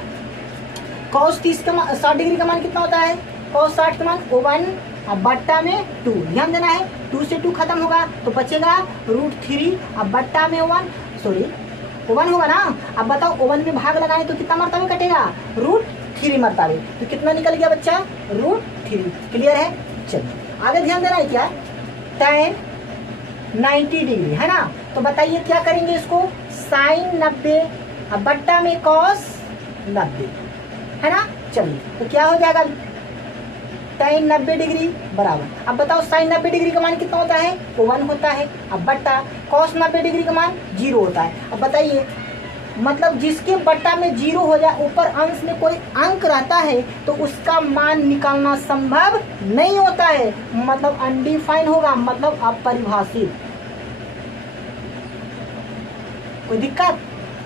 कॉस 30 का मान 60 डिग्री का मान कितना होता है, कॉस 60 का मान 1 अब बट्टा में 2। ध्यान देना है, 2 से 2 खत्म होगा तो बचेगा √3 अब बट्टा में 1, सॉरी 1 होगा ना। अब बताओ 1 में भाग लगाए तो कितना मरतबे कटेगा, √3 मरतबे। तो कितना निकल गया बच्चा, √3। क्लियर है। चलिए आगे ध्यान देना है क्या, टेन 90 डिग्री, है ना। तो बताइए क्या करेंगे इसको, साइन 90 अब बट्टा में कॉस 90, है ना। चलिए तो क्या हो जाएगा, tan 90 डिग्री बराबर, अब बताओ साइन 90 डिग्री का मान कितना होता है, 1 होता है। अब बट्टा कॉस 90 डिग्री का मान 0 होता है। अब बताइए मतलब जिसके बट्टा में 0 हो जाए, ऊपर अंश में कोई अंक रहता है तो उसका मान निकालना संभव नहीं होता है, मतलब अनडिफाइन होगा, मतलब अपरिभाषित। कोई दिक्कत,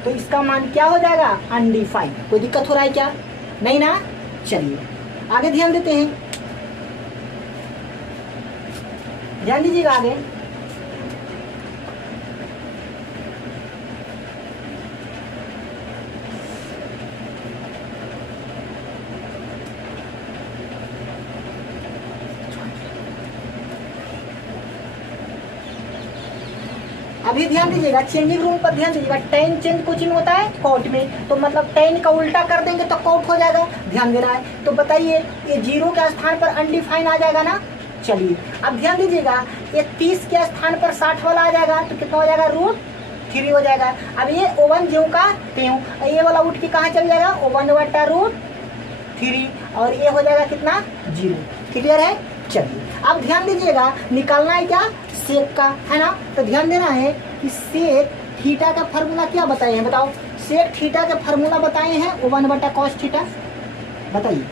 तो इसका मान क्या हो जाएगा, अनडिफाइन। कोई दिक्कत हो रहा है क्या, नहीं ना। चलिए आगे ध्यान देते हैं, ध्यान दीजिएगा आगे। अभी ध्यान दीजिएगा, चेंजिंग रूल पर ध्यान दीजिएगा। टेन चेंज कोचिंग होता है कॉट में, तो मतलब टेन का उल्टा कर देंगे तो कॉट हो जाएगा, ध्यान देना है। तो बताइए ये 0 के स्थान पर अनडिफाइन आ जाएगा ना। चलिए अब ध्यान दीजिएगा, ये 30 के स्थान पर 60 वाला आ जाएगा तो कितना हो जाएगा, √3 हो जाएगा। अब ये ओवन ज्यों का त्यों, ये वाला उठ के कहाँ चल जाएगा, √3 और ये हो जाएगा कितना, 0। क्लियर है। चलिए अब ध्यान दीजिएगा, निकालना है क्या, सेक का, है ना। तो ध्यान देना है कि सेक थीटा का फार्मूला क्या बताए हैं, बताओ। सेक थीटा का फार्मूला बताए हैं 1/cos थीटा, बताइए।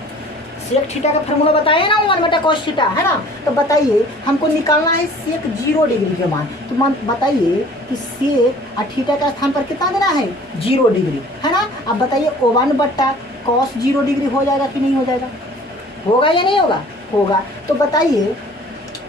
सेक थीटा का फार्मूला बताए हैं ना 1/cos थीटा, है ना। तो बताइए हमको निकालना है सेक 0 डिग्री के मान, तो मान बताइए कि सेक थीटा का स्थान पर कितना देना है, 0 डिग्री, है ना। अब बताइए 1/cos 0 डिग्री हो जाएगा कि नहीं हो जाएगा, होगा या नहीं होगा, होगा। तो बताइए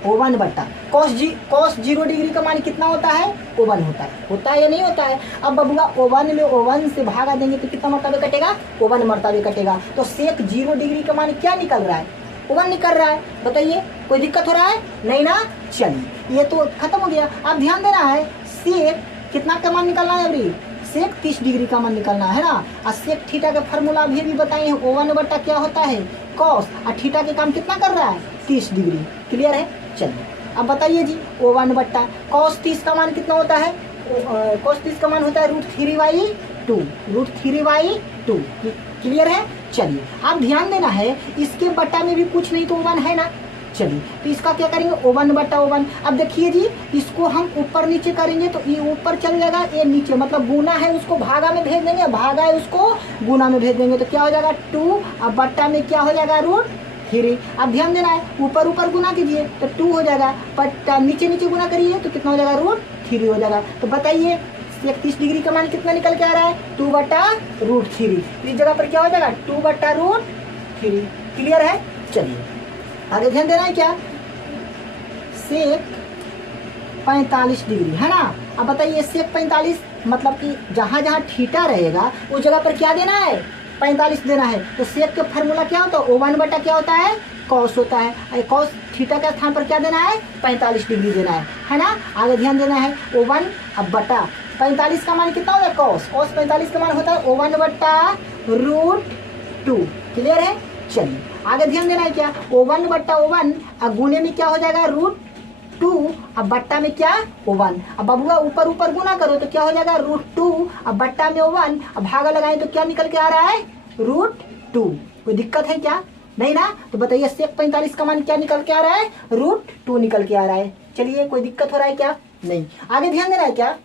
1/cos 0 डिग्री का मान कितना होता है, 1 होता है या नहीं होता है। अब बबुआ 1 में 1 से भागा देंगे तो कितना मरतबे कटेगा, 1 मरतबे कटेगा। तो सेक 0 डिग्री का मान क्या निकल रहा है, 1 निकल रहा है। बताइए कोई दिक्कत हो रहा है, नहीं ना। चलिए ये तो खत्म हो गया। अब ध्यान देना है, सेक कितना का मान निकलना है, अभी सेक 30 डिग्री का मान निकलना है ना। और सेक थीटा का फार्मूला अभी भी बताए हैं, 1 क्या होता है, कॉस, और थीटा के काम कितना कर रहा है, 30 डिग्री। क्लियर है। चलिए अब बताइए जी, 1/cos 30 का मान कितना होता है, cos 30 का मान होता है √3/2। क्लियर है। चलिए अब ध्यान देना है, इसके बट्टा में भी कुछ नहीं तो 1 है ना। चलिए तो इसका क्या करेंगे, 1/1। अब देखिए जी, इसको हम ऊपर नीचे करेंगे तो ये ऊपर चल जाएगा, ये नीचे, मतलब गुना है उसको भागा में भेज देंगे, भागा है उसको गुना में भेज देंगे, तो क्या हो जाएगा 2, अब बट्टा में क्या हो जाएगा, √3। अब ध्यान देना है, ऊपर ऊपर गुना कीजिए तो 2 हो जाएगा, बट नीचे नीचे गुना करिए तो कितना हो जाएगा, √3 हो जाएगा। तो बताइए 31 डिग्री का मान कितना निकल के आ रहा है, 2/√3। इस जगह पर क्या हो जाएगा, 2/√3। क्लियर है। चलिए आगे ध्यान देना है क्या, सेक 45 डिग्री, है ना। अब बताइए सेक 45 मतलब कि जहाँ जहाँ थीटा रहेगा उस जगह पर क्या देना है, 45 देना है। तो सेक का फार्मूला क्या होता है, 1 क्या होता है, कॉस होता है। कॉस थीटा के स्थान पर क्या देना है, 45 डिग्री देना है ना। आगे ध्यान देना है, 1 अब बटा 45 का मान कितना होता है, कॉस 45 का मान होता है 1/√2। क्लियर है। चलिए आगे ध्यान देना है क्या, 1/1 अब गुने में क्या हो जाएगा, √2, अब बट्टा में क्या, 1। अब बबुआ ऊपर ऊपर गुना करो तो क्या हो जाएगा, √2, अब बट्टा में 1, अब भागा लगाए तो क्या निकल के आ रहा है, √2। कोई दिक्कत है क्या, नहीं ना। तो बताइए सेक 45 का मान क्या निकल के आ रहा है, √2 निकल के आ रहा है। चलिए कोई दिक्कत हो रहा है क्या, नहीं। आगे ध्यान देना है क्या,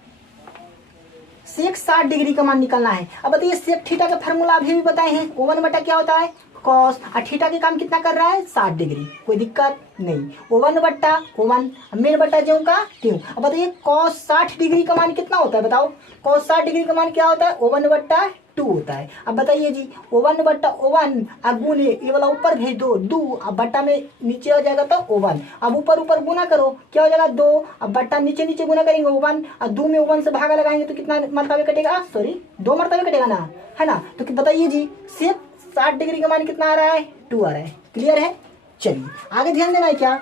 सेक 60 डिग्री का मान निकलना है। अब बताइए सेक थीटा का फार्मूला अभी भी बताए हैं, 1 क्या होता है, कॉस, और थीटा के काम कितना कर रहा है, 60 डिग्री। कोई दिक्कत नहीं, 1/1 मेन बट्टा ज्यों का त्यों। अब बताइए कॉस 60 डिग्री का मान कितना होता है, बताओ। कॉस 60 डिग्री का मान क्या होता है, 1/2 होता है। अब बताइए जी 1/1 अब गुने ये वाला ऊपर भेज दो 2, अब बट्टा में नीचे हो जाएगा तो 1, अब ऊपर ऊपर गुना करो क्या हो जाएगा 2, अब बट्टा नीचे नीचे गुना करेंगे 1, और 2 में 1 से भागा लगाएंगे तो कितना मरतबे कटेगा, सॉरी 2 मरतबे कटेगा ना, है ना। तो बताइए जी सेक 60 डिग्री का मान कितना आ रहा है, 2 आ रहा है। क्लियर है। चलिए आगे ध्यान देना है क्या,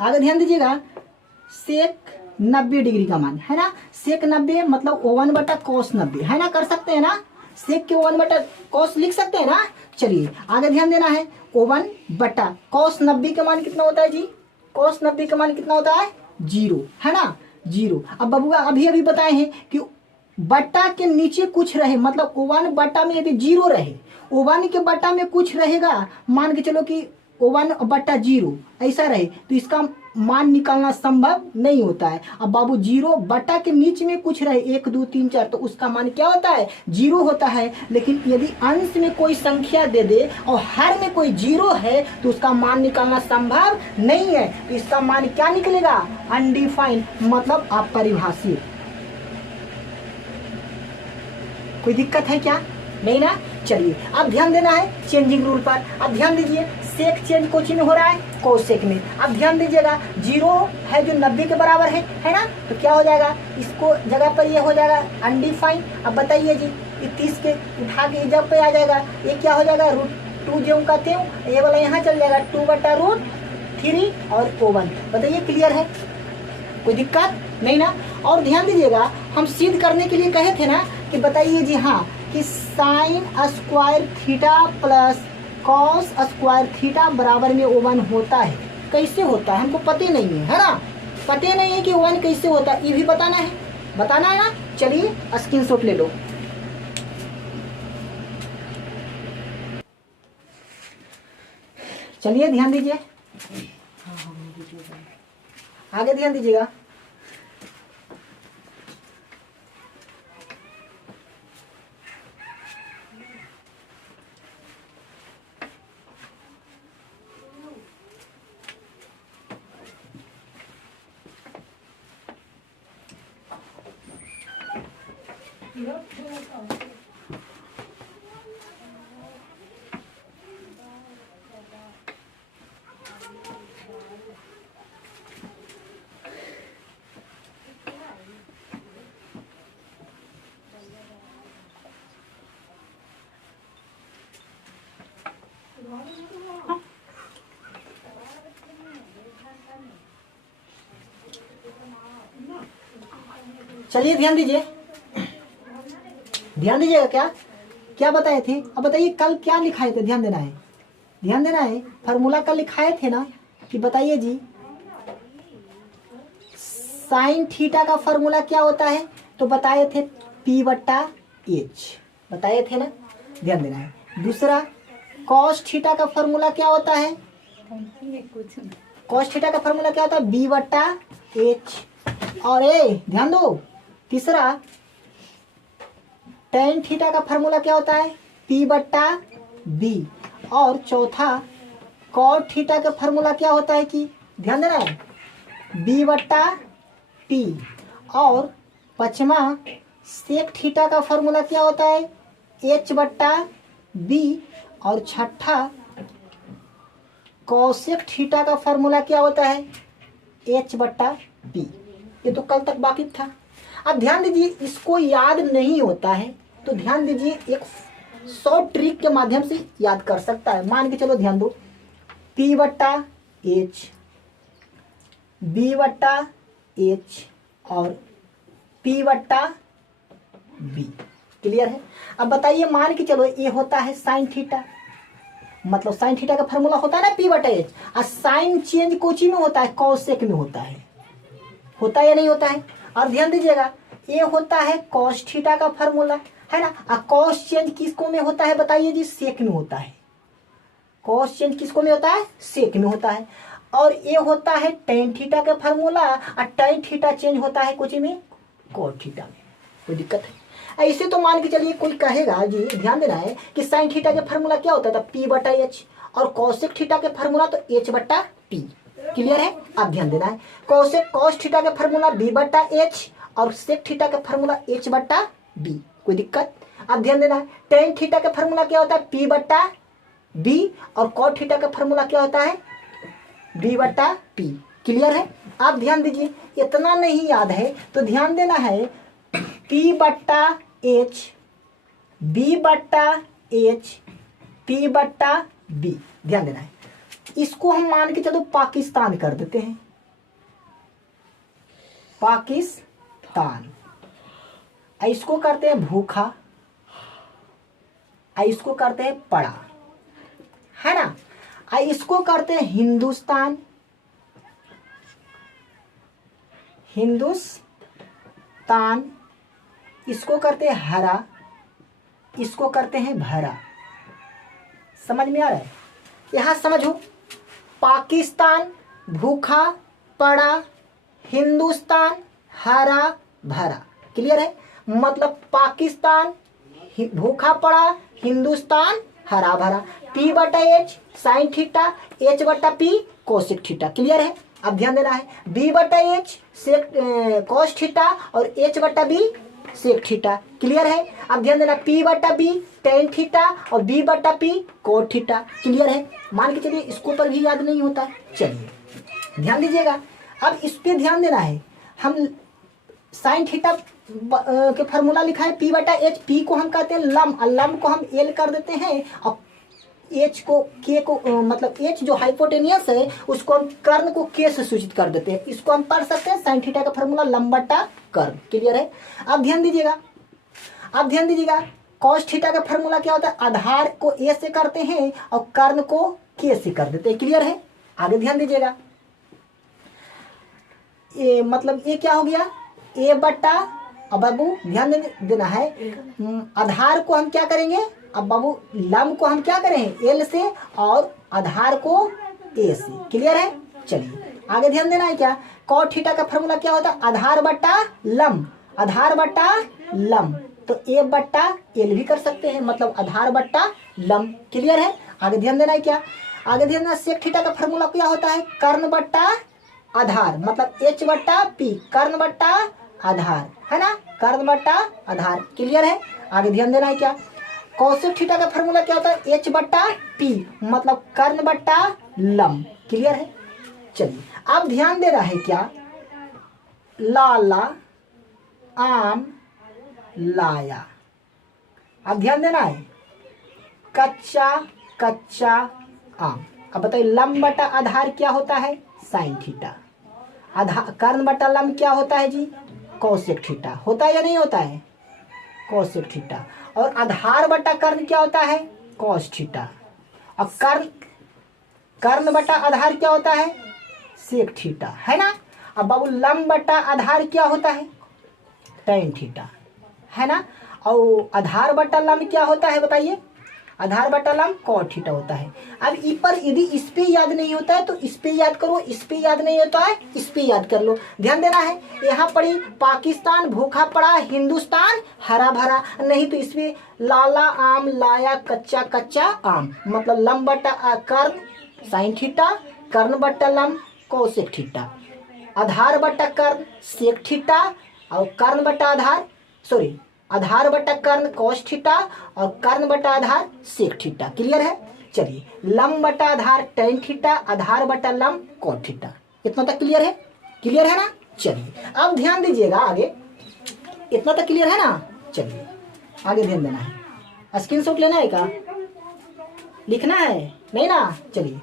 आगे ध्यान दीजिएगा, सेक 90 डिग्री का मान, है ना। सेक 90 मतलब 1/cos 90, है ना, कर सकते हैं ना, सेक के 1/cos लिख सकते हैं ना। चलिए आगे ध्यान देना है, 1/cos 90 का मान कितना होता है जी, cos 90 का मान कितना होता है, 0, है ना। जीरो। अब बबुआ अभी अभी बताए हैं कि बट्टा के नीचे कुछ रहे, मतलब O1 बट्टा में यदि जीरो रहे, O1 के बट्टा में कुछ रहेगा, मान के चलो कि O1 बट्टा जीरो ऐसा रहे, तो इसका मान निकालना संभव नहीं होता है। अब बाबू जीरो बट्टा के नीचे में कुछ रहे 1 2 3 4, तो उसका मान क्या होता है? जीरो होता है। लेकिन यदि अंश में कोई संख्या दे दे और हर में कोई जीरो है तो उसका मान निकालना संभव नहीं है। तो इसका मान क्या निकलेगा? अनडिफाइंड, मतलब अपरिभाषित। कोई दिक्कत है क्या? नहीं ना। चलिए अब ध्यान देना है चेंजिंग रूल पर। अब ध्यान दीजिए सेक चेंज कोची में हो रहा है? कोसेक में। अब ध्यान दीजिएगा जीरो है जो 90 के बराबर है ना, तो क्या हो जाएगा? इसको जगह पर ये हो जाएगा अनडिफाइंड। अब बताइए जी, ये 30 के उठा के जब पे आ जाएगा, ये क्या हो जाएगा? √2 ज्यों का त्यों, ये वाला यहाँ चल जाएगा 2/√3 और O1। बताइए क्लियर है? कोई दिक्कत नहीं ना। और ध्यान दीजिएगा हम सिद्ध करने के लिए कहे थे ना कि बताइए जी हाँ कि sine square theta plus cos square theta बराबर में O1 होता है। कैसे होता है हमको पता नहीं है ना, पता नहीं है कि O1 कैसे होता है, ये भी बताना है ना। चलिए स्क्रीनशॉट ले लो। चलिए ध्यान दीजिए, आगे ध्यान दीजिएगा। चलिए ध्यान दीजिए, ध्यान दीजिएगा। क्या बताए थे? अब बताइए कल क्या लिखाए थे? ध्यान देना है। फार्मूला कल लिखाए थे ना कि बताइए जी साइन थीटा का फार्मूला क्या होता है? तो बताए थे P/H, बताए थे ना। ध्यान देना है। दूसरा कॉस थीटा का फार्मूला क्या होता है? कॉस थीटा का फार्मूला क्या होता है? B/H। और ध्यान दो, तीसरा टेन थीटा का फार्मूला क्या होता है? P/B। और चौथा कॉट थीटा का फार्मूला क्या होता है कि ध्यान देना है B/T। और पांचवा सेक थीटा का फार्मूला क्या होता है? H/B। और छठा कॉसेक थीटा का फार्मूला क्या होता है? H/P। ये तो कल तक बाकी था। अब ध्यान दीजिए इसको याद नहीं होता है तो ध्यान दीजिए एक 100 ट्रिक के माध्यम से याद कर सकता है। मान के चलो ध्यान दो P/H, B/H और P/B। क्लियर है? अब बताइए मान के चलो ये होता है साइन थीटा, मतलब साइन थीटा का फार्मूला होता है ना P/H, और साइन चेंज कोची में होता है? कॉसेक में होता है या नहीं होता है? और ध्यान दीजिएगा ये होता है कॉस थीटा का फार्मूला, है ना। और कॉस चेंज किसको में होता है? बताइए जी सेक में होता है। कॉस चेंज किसको में होता है? सेक में होता है। और ये होता है टेन थीटा का फार्मूला, और टेन थीटा चेंज होता है कुछ में? कॉट थीटा में। कोई दिक्कत है? ऐसे तो मान के चलिए कोई कहेगा जी, ध्यान देना है कि साइन थीटा का फार्मूला क्या होता था? P/H। और कॉसेक थीटा का फार्मूला तो H/P। क्लियर है? अब ध्यान देना है कॉस थीटा का फार्मूला B/H और सेक थीटा का फार्मूला H/B। कोई दिक्कत? अब ध्यान देना है टेन थीटा का फार्मूला क्या होता है? P/B। और कॉट थीटा का फार्मूला क्या होता है? B/P। क्लियर है? आप ध्यान दीजिए, इतना नहीं याद है तो ध्यान देना है P/H, B/H, P/B। ध्यान देना है। इसको हम मान के चलो पाकिस्तान कर देते हैं, पाकिस्तान। इसको करते हैं भूखा, इसको करते हैं पड़ा, है ना। इसको करते हैं हिंदुस्तान, हिंदुस्तान, इसको करते हैं हरा, इसको करते हैं भरा। समझ में आ रहा है? यहाँ समझो, पाकिस्तान भूखा पड़ा, हिंदुस्तान हरा भरा। क्लियर है? मतलब पाकिस्तान भूखा पड़ा, हिंदुस्तान हरा भरा। P बटा H साइन थीटा, H बटा P कोसेक थीटा। क्लियर है? अब ध्यान देना है, B बटा H सेक कोस थीटा और H बटा B सेक थीटा। क्लियर है? अब ध्यान देना, P बटा B टेन थीटा और B बटा P कोट थीटा। क्लियर है? मान के चलिए, इसको पर भी याद नहीं होता। चलिए ध्यान दीजिएगा, अब इस पे ध्यान देना है। हम साइन थीटा के फार्मूला लिखा है P बटा H, P को हम कहते हैं लम, और लम को हम L कर देते हैं, और H को K को मतलब H जो हाइपोटेनियस है उसको हम कर्ण को K से सूचित कर देते हैं। इसको हम पढ़ सकते हैं साइन थीटा का फार्मूला लम बटा कर्ण। क्लियर है? अब ध्यान दीजिएगा, अब ध्यान दीजिएगा, कॉस थीटा का फार्मूला क्या होता है? आधार को A से करते हैं और कर्ण को K से कर देते हैं। क्लियर है? आगे ध्यान दीजिएगा, मतलब ये क्या हो गया? A बटा, अब बाबू ध्यान देना है, आधार को हम क्या करेंगे? अब बाबू लम को हम क्या करें? L से, और आधार को A से। क्लियर है? चलिए आगे ध्यान देना है क्या? कॉट थीटा का फार्मूला क्या होता है? आधार बटा लम, आधार बटा लम, तो A बटा L भी कर सकते हैं, मतलब आधार बटा लम। क्लियर है? आगे ध्यान देना है क्या? आगे ध्यान देना, सेक थीटा का फार्मूला क्या होता है? कर्ण बटा आधार, मतलब H बटा P, कर्ण बटा आधार, है ना? कर्ण बटा आधार। क्लियर है? आगे ध्यान देना है क्या? कोसेक थीटा का फार्मूला क्या होता है? H बटा P, मतलब कर्ण बटा लम। क्लियर है? चलिए अब ध्यान देना है क्या? लाला आम लाया। अब ध्यान देना है, कच्चा कच्चा आम। अब बताइए, लम बटा आधार क्या होता है? Sine theta. आधार कर्ण बटा लम क्या होता है जी? Cosec theta. होता है या नहीं होता है? Cosec theta. और आधार बटा कर्ण क्या होता है? Cos theta. और कर्ण बटा आधार क्या होता है? सेक थीटा, है ना? अब बाबू लम बटा आधार क्या होता है? टेन थीटा, है ना? और आधार बटा लम क्या होता है बताइए? आधार बटा लम कॉट थीटा होता है। अब पर यदि इस पे याद नहीं होता है तो इस पे याद करो, इस पे याद नहीं होता है इस पे याद कर लो। ध्यान देना है, यहाँ पड़ी पाकिस्तान भूखा पड़ा, हिंदुस्तान हरा भरा, नहीं तो इसमें लाला आम लाया कच्चा कच्चा आम, मतलब लम बटा कर्ण साइन थीटा, कर्ण बटा लम कोसेक थीटा, आधार बटा कर्ण सेक थीटा, और कर्ण बटा आधार आधार बटा कर्ण कोस थीटा, और कर्ण बटा आधार सेक थीटा। क्लियर है? चलिए, लम बटा आधार टेन थीटा, आधार बटा लम कोट थीटा। इतना तक क्लियर है? क्लियर है ना? चलिए अब ध्यान दीजिएगा आगे, इतना तक क्लियर है ना? चलिए आगे ध्यान देना है। स्क्रीनशॉट लेना है क्या? लिखना है नहीं ना? चलिए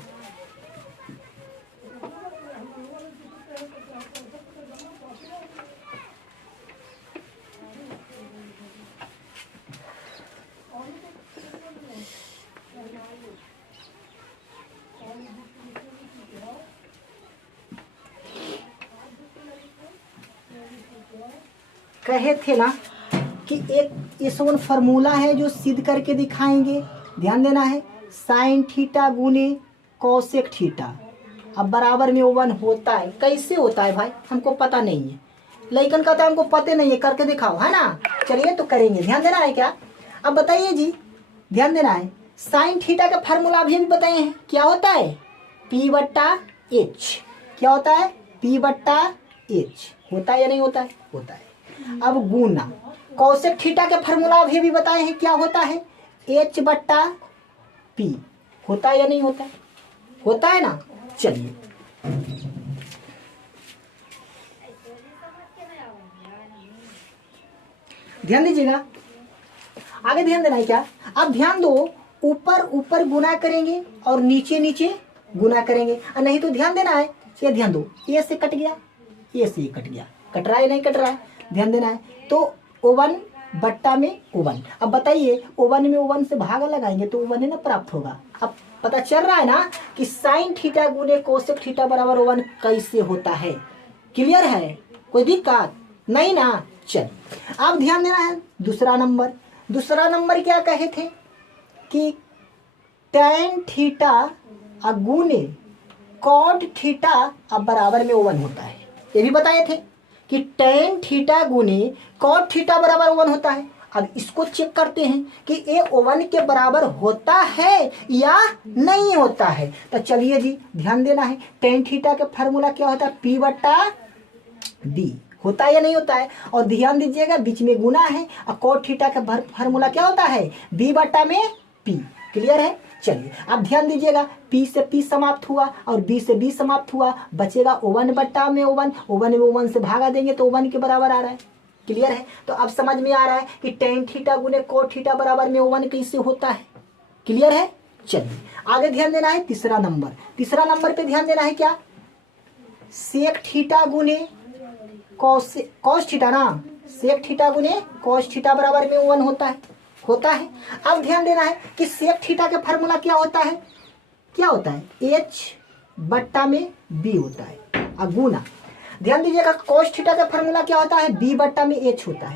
कहे थे ना कि एक इस फॉर्मूला है जो सिद्ध करके दिखाएंगे। ध्यान देना है, साइन थीटा गुने कोसेक थीटा अब बराबर में 1 होता है। कैसे होता है भाई? हमको पता नहीं है, लेकिन कहता है हमको पता नहीं है, करके दिखाओ, है ना? चलिए तो करेंगे। ध्यान देना है क्या? अब बताइए जी, ध्यान देना है, साइन थीटा का फार्मूला अभी बताए हैं, क्या होता है? P बट्टा H। क्या होता है? P बट्टा H। होता है या नहीं होता है? होता है। अब गुना कोसेक थीटा के फार्मूला अभी बताए हैं, क्या होता है? H बट्टा P। होता है या नहीं होता है? होता है ना? चलिए ध्यान दीजिएगा, आगे ध्यान देना है क्या? अब ध्यान दो, ऊपर ऊपर गुना करेंगे और नीचे नीचे गुना करेंगे, और नहीं तो ध्यान देना है, ये ध्यान दो, ए से कट गया, ए से कट गया, कट रहा है नहीं कट रहा है? ध्यान देना है। तो O1 बट्टा में O1। अब बताइए, O1 में O1 से भागा लगाएंगे तो O1 है ना प्राप्त होगा। अब पता चल रहा है ना कि साइन थीटा गुने कोसेक थीटा बराबर 1 कैसे होता है? क्लियर है? कोई दिक्कत नहीं ना। चल अब ध्यान देना है दूसरा नंबर क्या कहे थे कि tan थीटा गुने cot थीटा अब बराबर में 1 होता है। ये भी बताए थे कि tan थीटा गुने cot थीटा बराबर 1 होता है। अब इसको चेक करते हैं कि ये 1 के बराबर होता है या नहीं होता है। तो चलिए जी ध्यान देना है, tan थीटा का फार्मूला क्या होता है, P/B होता है या नहीं होता है। और ध्यान दीजिएगा बीच में गुना है और cot थीटा का फार्मूला क्या होता है, B/P। क्लियर है। चलिए अब ध्यान दीजिएगा, P से P समाप्त हुआ और B से B समाप्त हुआ, बचेगा 1/1 से भागा देंगे तो 1 के बराबर आ रहा है। क्लियर है। तो अब समझ में आ रहा है कि tan थीटा गुने cot थीटा बराबर में 1 कैसे होता है। क्लियर है। चलिए आगे ध्यान देना है तीसरा नंबर पे ध्यान देना है क्या, sec थीटा गुने cos थीटा ना, sec थीटा गुने cos थीटा बराबर में 1 होता है। अब ध्यान देना है कि sec थीटा का फार्मूला क्या होता है, H/B होता है और गुना ध्यान दीजिएगा cos थीटा का फार्मूला क्या होता है, B/H होता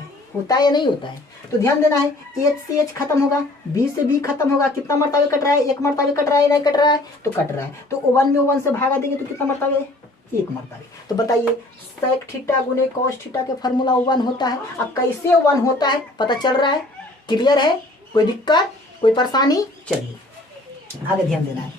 है या नहीं होता है। तो ध्यान देना है H से H खत्म होगा, B से B खत्म होगा, कितना मरतबे कट रहा है, एक मरतबे कट रहा है, नहीं कट रहा है तो कट रहा है। तो 1 में 1 से भागा देंगे तो कितना मरतबे, एक मरतबे। तो बताइए sec थीटा गुने cos थीटा का फार्मूला 1 होता है। अब कैसे 1 होता है पता चल रहा है। क्लियर है, कोई दिक्कत कोई परेशानी। चलिए आगे ध्यान देना है,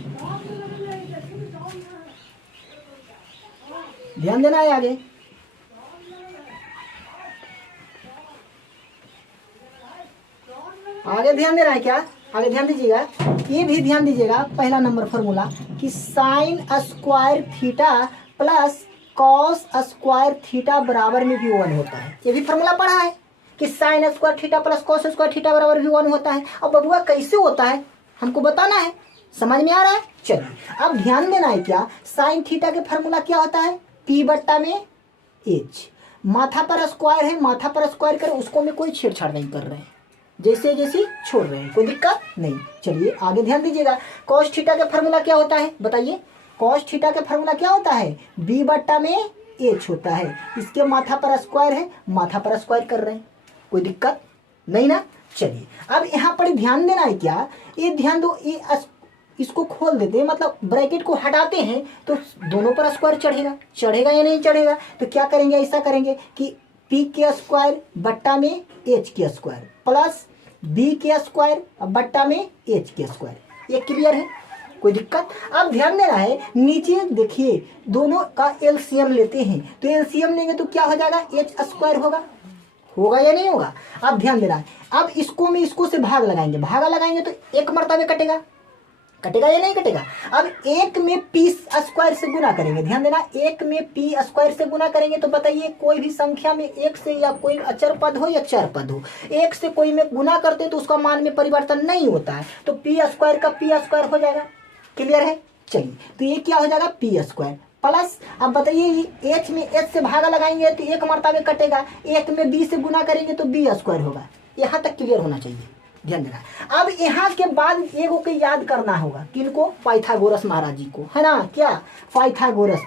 आगे ध्यान देना है क्या, आगे ध्यान दीजिएगा, ये भी ध्यान दीजिएगा। पहला नंबर फार्मूला कि sine square theta plus cos square theta बराबर में भी 1 होता है। ये भी फार्मूला पढ़ा है कि sine square theta plus cos square theta बराबर भी 1 होता है। अब बबुआ कैसे होता है हमको बताना है, समझ में आ रहा है। चलिए अब ध्यान देना है क्या, साइन थीटा के फार्मूला क्या होता है, P/H। माथा पर स्क्वायर है, माथा पर स्क्वायर कर, उसको में कोई छेड़छाड़ नहीं कर रहे हैं, जैसे छोड़ रहे हैं, कोई दिक्कत नहीं। चलिए आगे ध्यान दीजिएगा, cos थीटा का फार्मूला क्या होता है बताइए, cos थीटा का फार्मूला क्या होता है, B/H होता है। इसके माथा पर स्क्वायर है, माथा पर स्क्वायर कर रहे हैं, कोई दिक्कत नहीं ना। चलिए अब यहाँ पर ध्यान देना है क्या, ये ध्यान दो, ये इसको खोल देते हैं, मतलब ब्रैकेट को हटाते हैं तो दोनों पर स्क्वायर चढ़ेगा या नहीं चढ़ेगा। तो क्या करेंगे, ऐसा करेंगे कि P² H² plus B² H²। ये क्लियर है, कोई दिक्कत। अब ध्यान देना है नीचे देखिए, दोनों का एलसीएम लेते हैं, तो एलसीएम लेंगे तो क्या हो जाएगा, H² होगा या नहीं होगा। अब ध्यान देना है, अब इसको से भाग लगाएंगे तो एक मरतबे कटेगा या नहीं कटेगा। अब 1 में P² से गुना करेंगे, ध्यान देना 1 में P² से गुना करेंगे तो बताइए कोई भी संख्या में 1 से या कोई अचर पद हो या चर पद हो, 1 से कोई में गुना करते हैं तो उसका मान में परिवर्तन नहीं होता है, तो P² का P² हो जाएगा। क्लियर है। चलिए तो ये क्या हो जाएगा, P² प्लस, अब बताइए H में H से भागा लगाएंगे तो एक मरतबे कटेगा, 1 में B से गुना करेंगे तो B² होगा। यहाँ तक क्लियर होना चाहिए, ध्यान देना। अब यहाँ के बाद एगो के याद करना होगा, किनको, पाइथागोरस महाराज जी को, है ना, क्या, पाइथागोरस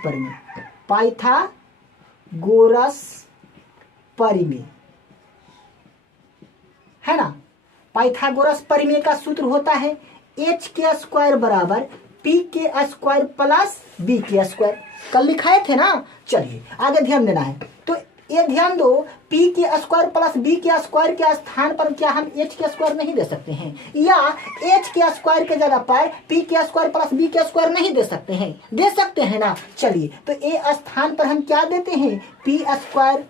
परिमेय, है ना। पाइथागोरस परिमेय का सूत्र होता है H² बराबर P² प्लस B²। कल लिखाए थे ना। चलिए आगे ध्यान देना है, तो ये ध्यान दो, P² प्लस B² के स्थान पर क्या हम H² नहीं दे सकते हैं, या H² के जगह पर P² प्लस B² नहीं दे सकते हैं ना। चलिए तो ये स्थान पर हम क्या देते हैं, P²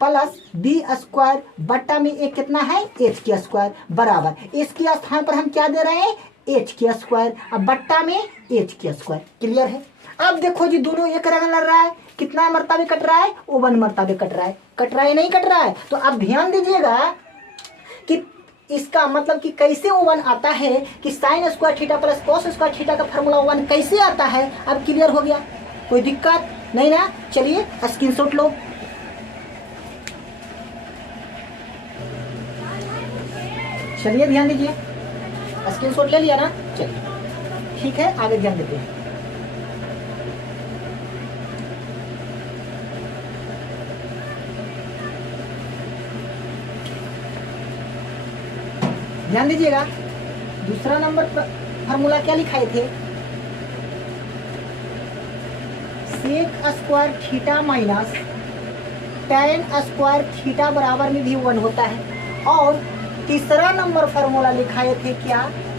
प्लस B² बट्टा में एक कितना है, H² बराबर, इसके स्थान पर हम क्या दे रहे हैं, H², अब बट्टा में H²। क्लियर है। अब देखो जी दोनों एक रंग लड़ रहा है, कितना मरतबे कट रहा है, 1 मरतबे कट रहा है नहीं कट रहा है। तो अब ध्यान दीजिएगा कि इसका मतलब कि कैसे 1 आता है, कि sine square theta plus cos square theta का फार्मूला 1 कैसे आता है। अब क्लियर हो गया, कोई दिक्कत नहीं ना। चलिए स्क्रीनशॉट लो, चलिए ध्यान दीजिए, स्क्रीनशॉट ले लिया ना। चलिए ठीक है, आगे ध्यान देते हैं। ध्यान दीजिएगा, दूसरा नंबर पर फार्मूला क्या लिखाए थे, sec square theta minus tan square theta बराबर में भी 1 होता है। और तीसरा नंबर फार्मूला लिखाए थे क्या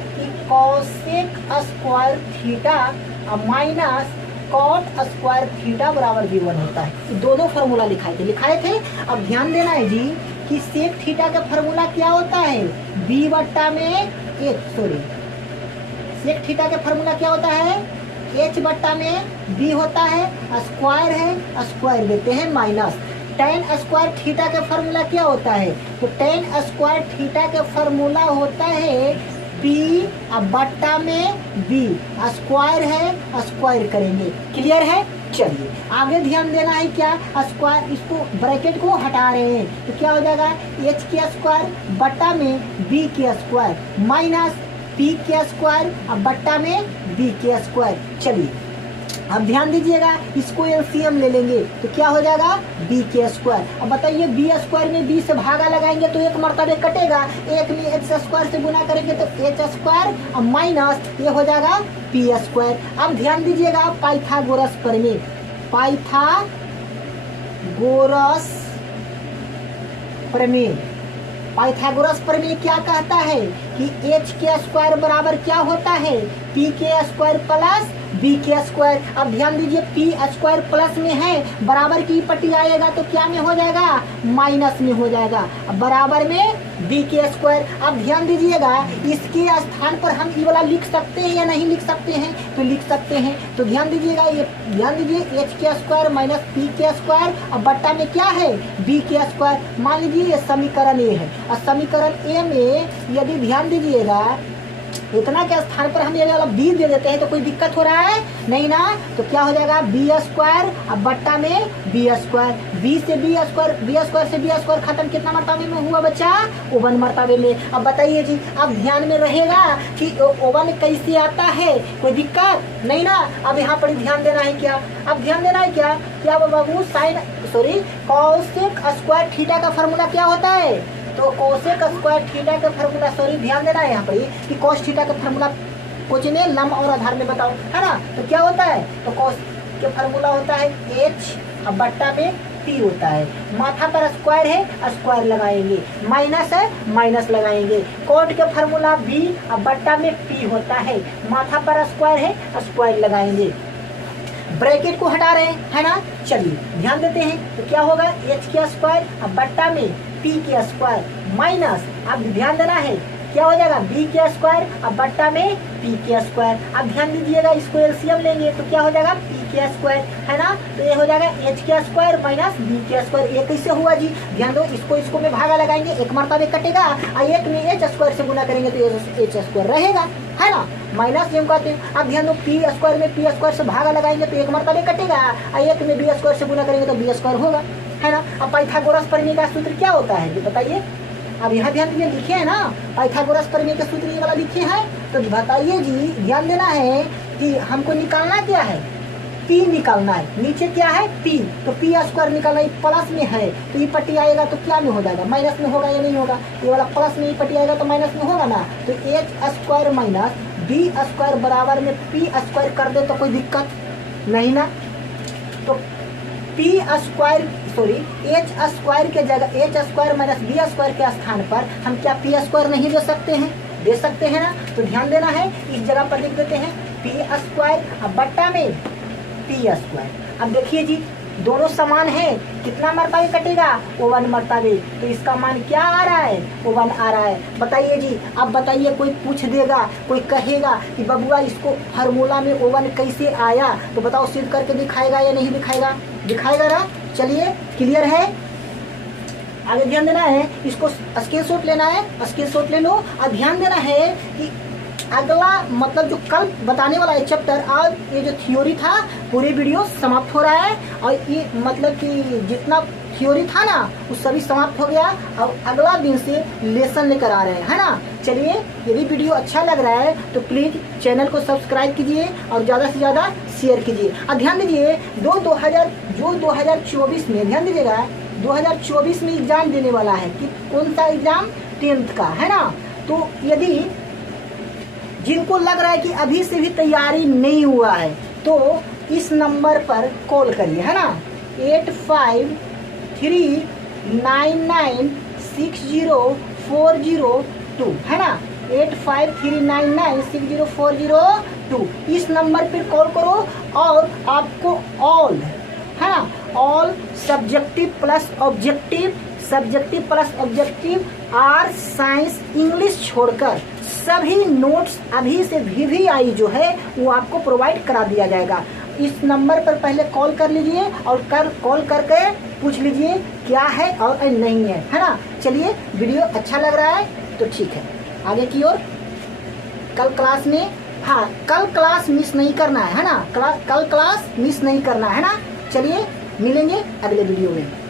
कि cosec square theta minus cot square theta बराबर भी 1 होता है। दोनों फार्मूला लिखाए थे। अब ध्यान देना है जी कि सेक थीटा का फार्मूला क्या होता है, b बट्टा में सेक थीटा का फार्मूला क्या होता है, h बट्टा में b होता है, स्क्वायर है, स्क्वायर देते हैं माइनस tan स्क्वायर थीटा का फार्मूला क्या होता है, तो tan स्क्वायर थीटा का फार्मूला होता है b बट्टा में b, स्क्वायर है, स्क्वायर करेंगे। क्लियर है। चलिए आगे ध्यान देना है क्या, स्क्वायर इसको ब्रैकेट को हटा रहे हैं तो क्या हो जाएगा, h के स्क्वायर बट्टा में b के स्क्वायर माइनस p के स्क्वायर बट्टा में b के स्क्वायर। चलिए अब ध्यान दीजिएगा, इसको एलसीएम ले लेंगे तो क्या हो जाएगा, b के स्क्वायर। अब बताइए b स्क्वायर में b से भागा लगाएंगे तो एक मर्तबे कटेगा, एक में h स्क्वायर से गुना करेंगे तो h स्क्वायर माइनस ये हो जाएगा p स्क्वायर। अब ध्यान दीजिएगा पाइथागोरस प्रमेय, पाइथागोरस प्रमेय क्या कहता है कि h के स्क्वायर बराबर क्या होता है, p के स्क्वायर प्लस b के स्क्वायर। अब ध्यान दीजिए p स्क्वायर प्लस में है, बराबर की पट्टी आएगा तो क्या में हो जाएगा, माइनस में हो जाएगा, बराबर में b के स्क्वायर। अब ध्यान दीजिएगा इसके स्थान पर हम ये वाला लिख सकते हैं या नहीं लिख सकते हैं, तो लिख सकते हैं। तो ध्यान दीजिएगा, ये ध्यान दीजिए h के स्क्वायर माइनस p के स्क्वायर और बट्टा में क्या है, b के स्क्वायर। मान लीजिए ये समीकरण ए है और समीकरण ए में यदि ध्यान दीजिएगा इतना के स्थान पर हम ये वाला b दे देते हैं तो कोई दिक्कत हो रहा है नहीं ना, तो क्या हो जाएगा बी स्क्वायर अब बट्टा में बी स्क्वायर, बी से बी स्क्वायर से बी स्क्वायर खत्म, कितना मर्तबे में हुआ बच्चा, ओवन मर्तबे में। अब बताइए जी, अब ध्यान में रहेगा कि ओवन कैसे आता है, कोई दिक्कत नहीं ना। अब यहाँ पर ध्यान देना है क्या, अब ध्यान देना है क्या बाबू, कोसेक स्क्वायर थीटा का फार्मूला क्या होता है, तो कोसेक स्क्वायर थीटा का फार्मूला, ध्यान देना है यहाँ पर कि कोस थीटा का फार्मूला कुछ ने लंब और आधार में बताओ, है ना। तो क्या होता है, तो कोस के फार्मूला होता है h अब बट्टा में p होता है, माथा पर स्क्वायर है, स्क्वायर लगाएंगे, माइनस है, माइनस लगाएंगे। कोट के फार्मूला b अब बट्टा में p होता है, माथा पर स्क्वायर है, स्क्वायर लगाएंगे। ब्रैकेट को हटा रहे हैं, है ना। चलिए ध्यान देते हैं तो क्या होगा, h के स्क्वायर अब बट्टा में p के स्क्वायर माइनस, अब ध्यान देना है क्या हो जाएगा, b के स्क्वायर अब बट्टा में p के स्क्वायर। अब ध्यान दीजिएगा इसको एलसीएम लेंगे तो क्या हो जाएगा, p के स्क्वायर, है ना। तो ये हो जाएगा h के स्क्वायर माइनस b के स्क्वायर। ये कैसे हुआ जी, ध्यान दो, इसको में भागा लगाएंगे, एक मर्तबे कटेगा और एक में h स्क्वायर से गुना करेंगे तो h स्क्वायर रहेगा, है ना, माइनस जिम कहते हैं। अब ध्यान दो p स्क्वायर में p स्क्वायर से भागा लगाएंगे तो एक मर्तबे कटेगा और एक में b स्क्वायर से गुना करेंगे तो b स्क्वायर होगा, है ना। अब पाइथागोरस प्रमेय का सूत्र क्या होता है ये बताइए। अब यहाँ ध्यान दीजिए, लिखे हैं ना पाइथागोरस प्रमेय का सूत्र ये वाला लिखे हैं, तो बताइए जी, ध्यान देना है कि हमको निकालना क्या है, p निकालना है। नीचे क्या है p, तो p स्क्वायर निकालना है, प्लस में है तो ये पट्टी आएगा तो क्या में हो जाएगा, माइनस में होगा या नहीं होगा, ये वाला प्लस में ये पट्टी आएगा तो माइनस में होगा ना। तो h square minus b square बराबर में p स्क्वायर कर दे तो कोई दिक्कत नहीं ना। तो p स्क्वायर h स्क्वायर के जगह h square minus b square के स्थान पर हम क्या p स्क्वायर नहीं दे सकते हैं, दे सकते हैं ना। तो ध्यान देना है, इस जगह पर लिख देते हैं p स्क्वायर अब बट्टा में p स्क्वायर। अब देखिए जी, दोनों समान है, कितना मर्तबे कटेगा, ओवन मर्तबे, तो इसका मान क्या आ रहा है, ओवन आ रहा है। बताइए जी, अब बताइए, कोई पूछ देगा, कोई कहेगा कि बबुआ इसको फार्मूला में ओवन कैसे आया, तो बताओ सिद्ध करके दिखाएगा या नहीं दिखाएगा, दिखाएगा ना। चलिए क्लियर है, आगे ध्यान देना है, इसको स्क्रीनशॉट लेना है, स्क्रीनशॉट ले लो। और ध्यान देना है कि अगला मतलब जो कल बताने वाला है चैप्टर, आज ये जो थ्योरी था पूरी वीडियो समाप्त हो रहा है और ये मतलब कि जितना थ्योरी था ना वो सभी समाप्त हो गया। अब अगला दिन से लेसन लेकर आ रहे हैं, है ना। चलिए, यदि वीडियो अच्छा लग रहा है तो प्लीज़ चैनल को सब्सक्राइब कीजिए और ज़्यादा से ज़्यादा शेयर कीजिए। और ध्यान दीजिए 2024 में, ध्यान दीजिएगा 2024 में एग्ज़ाम देने वाला है कि कौन सा एग्ज़ाम, 10th का, है ना। तो यदि जिनको लग रहा है कि अभी से भी तैयारी नहीं हुआ है तो इस नंबर पर कॉल करिए, है ना, 8539960402, है ना, 8539960402। इस नंबर पर कॉल करो और आपको ऑल, है ना, all subjective plus objective art science English छोड़कर सभी नोट्स अभी से VVI जो है वो आपको प्रोवाइड करा दिया जाएगा। इस नंबर पर पहले कॉल कर लीजिए और कॉल करके पूछ लीजिए क्या है और नहीं है, है ना। चलिए, वीडियो अच्छा लग रहा है तो ठीक है, आगे की ओर। कल क्लास में, हाँ, कल क्लास मिस नहीं करना है ना, कल क्लास मिस नहीं करना है ना। चलिए, मिलेंगे अगले वीडियो में।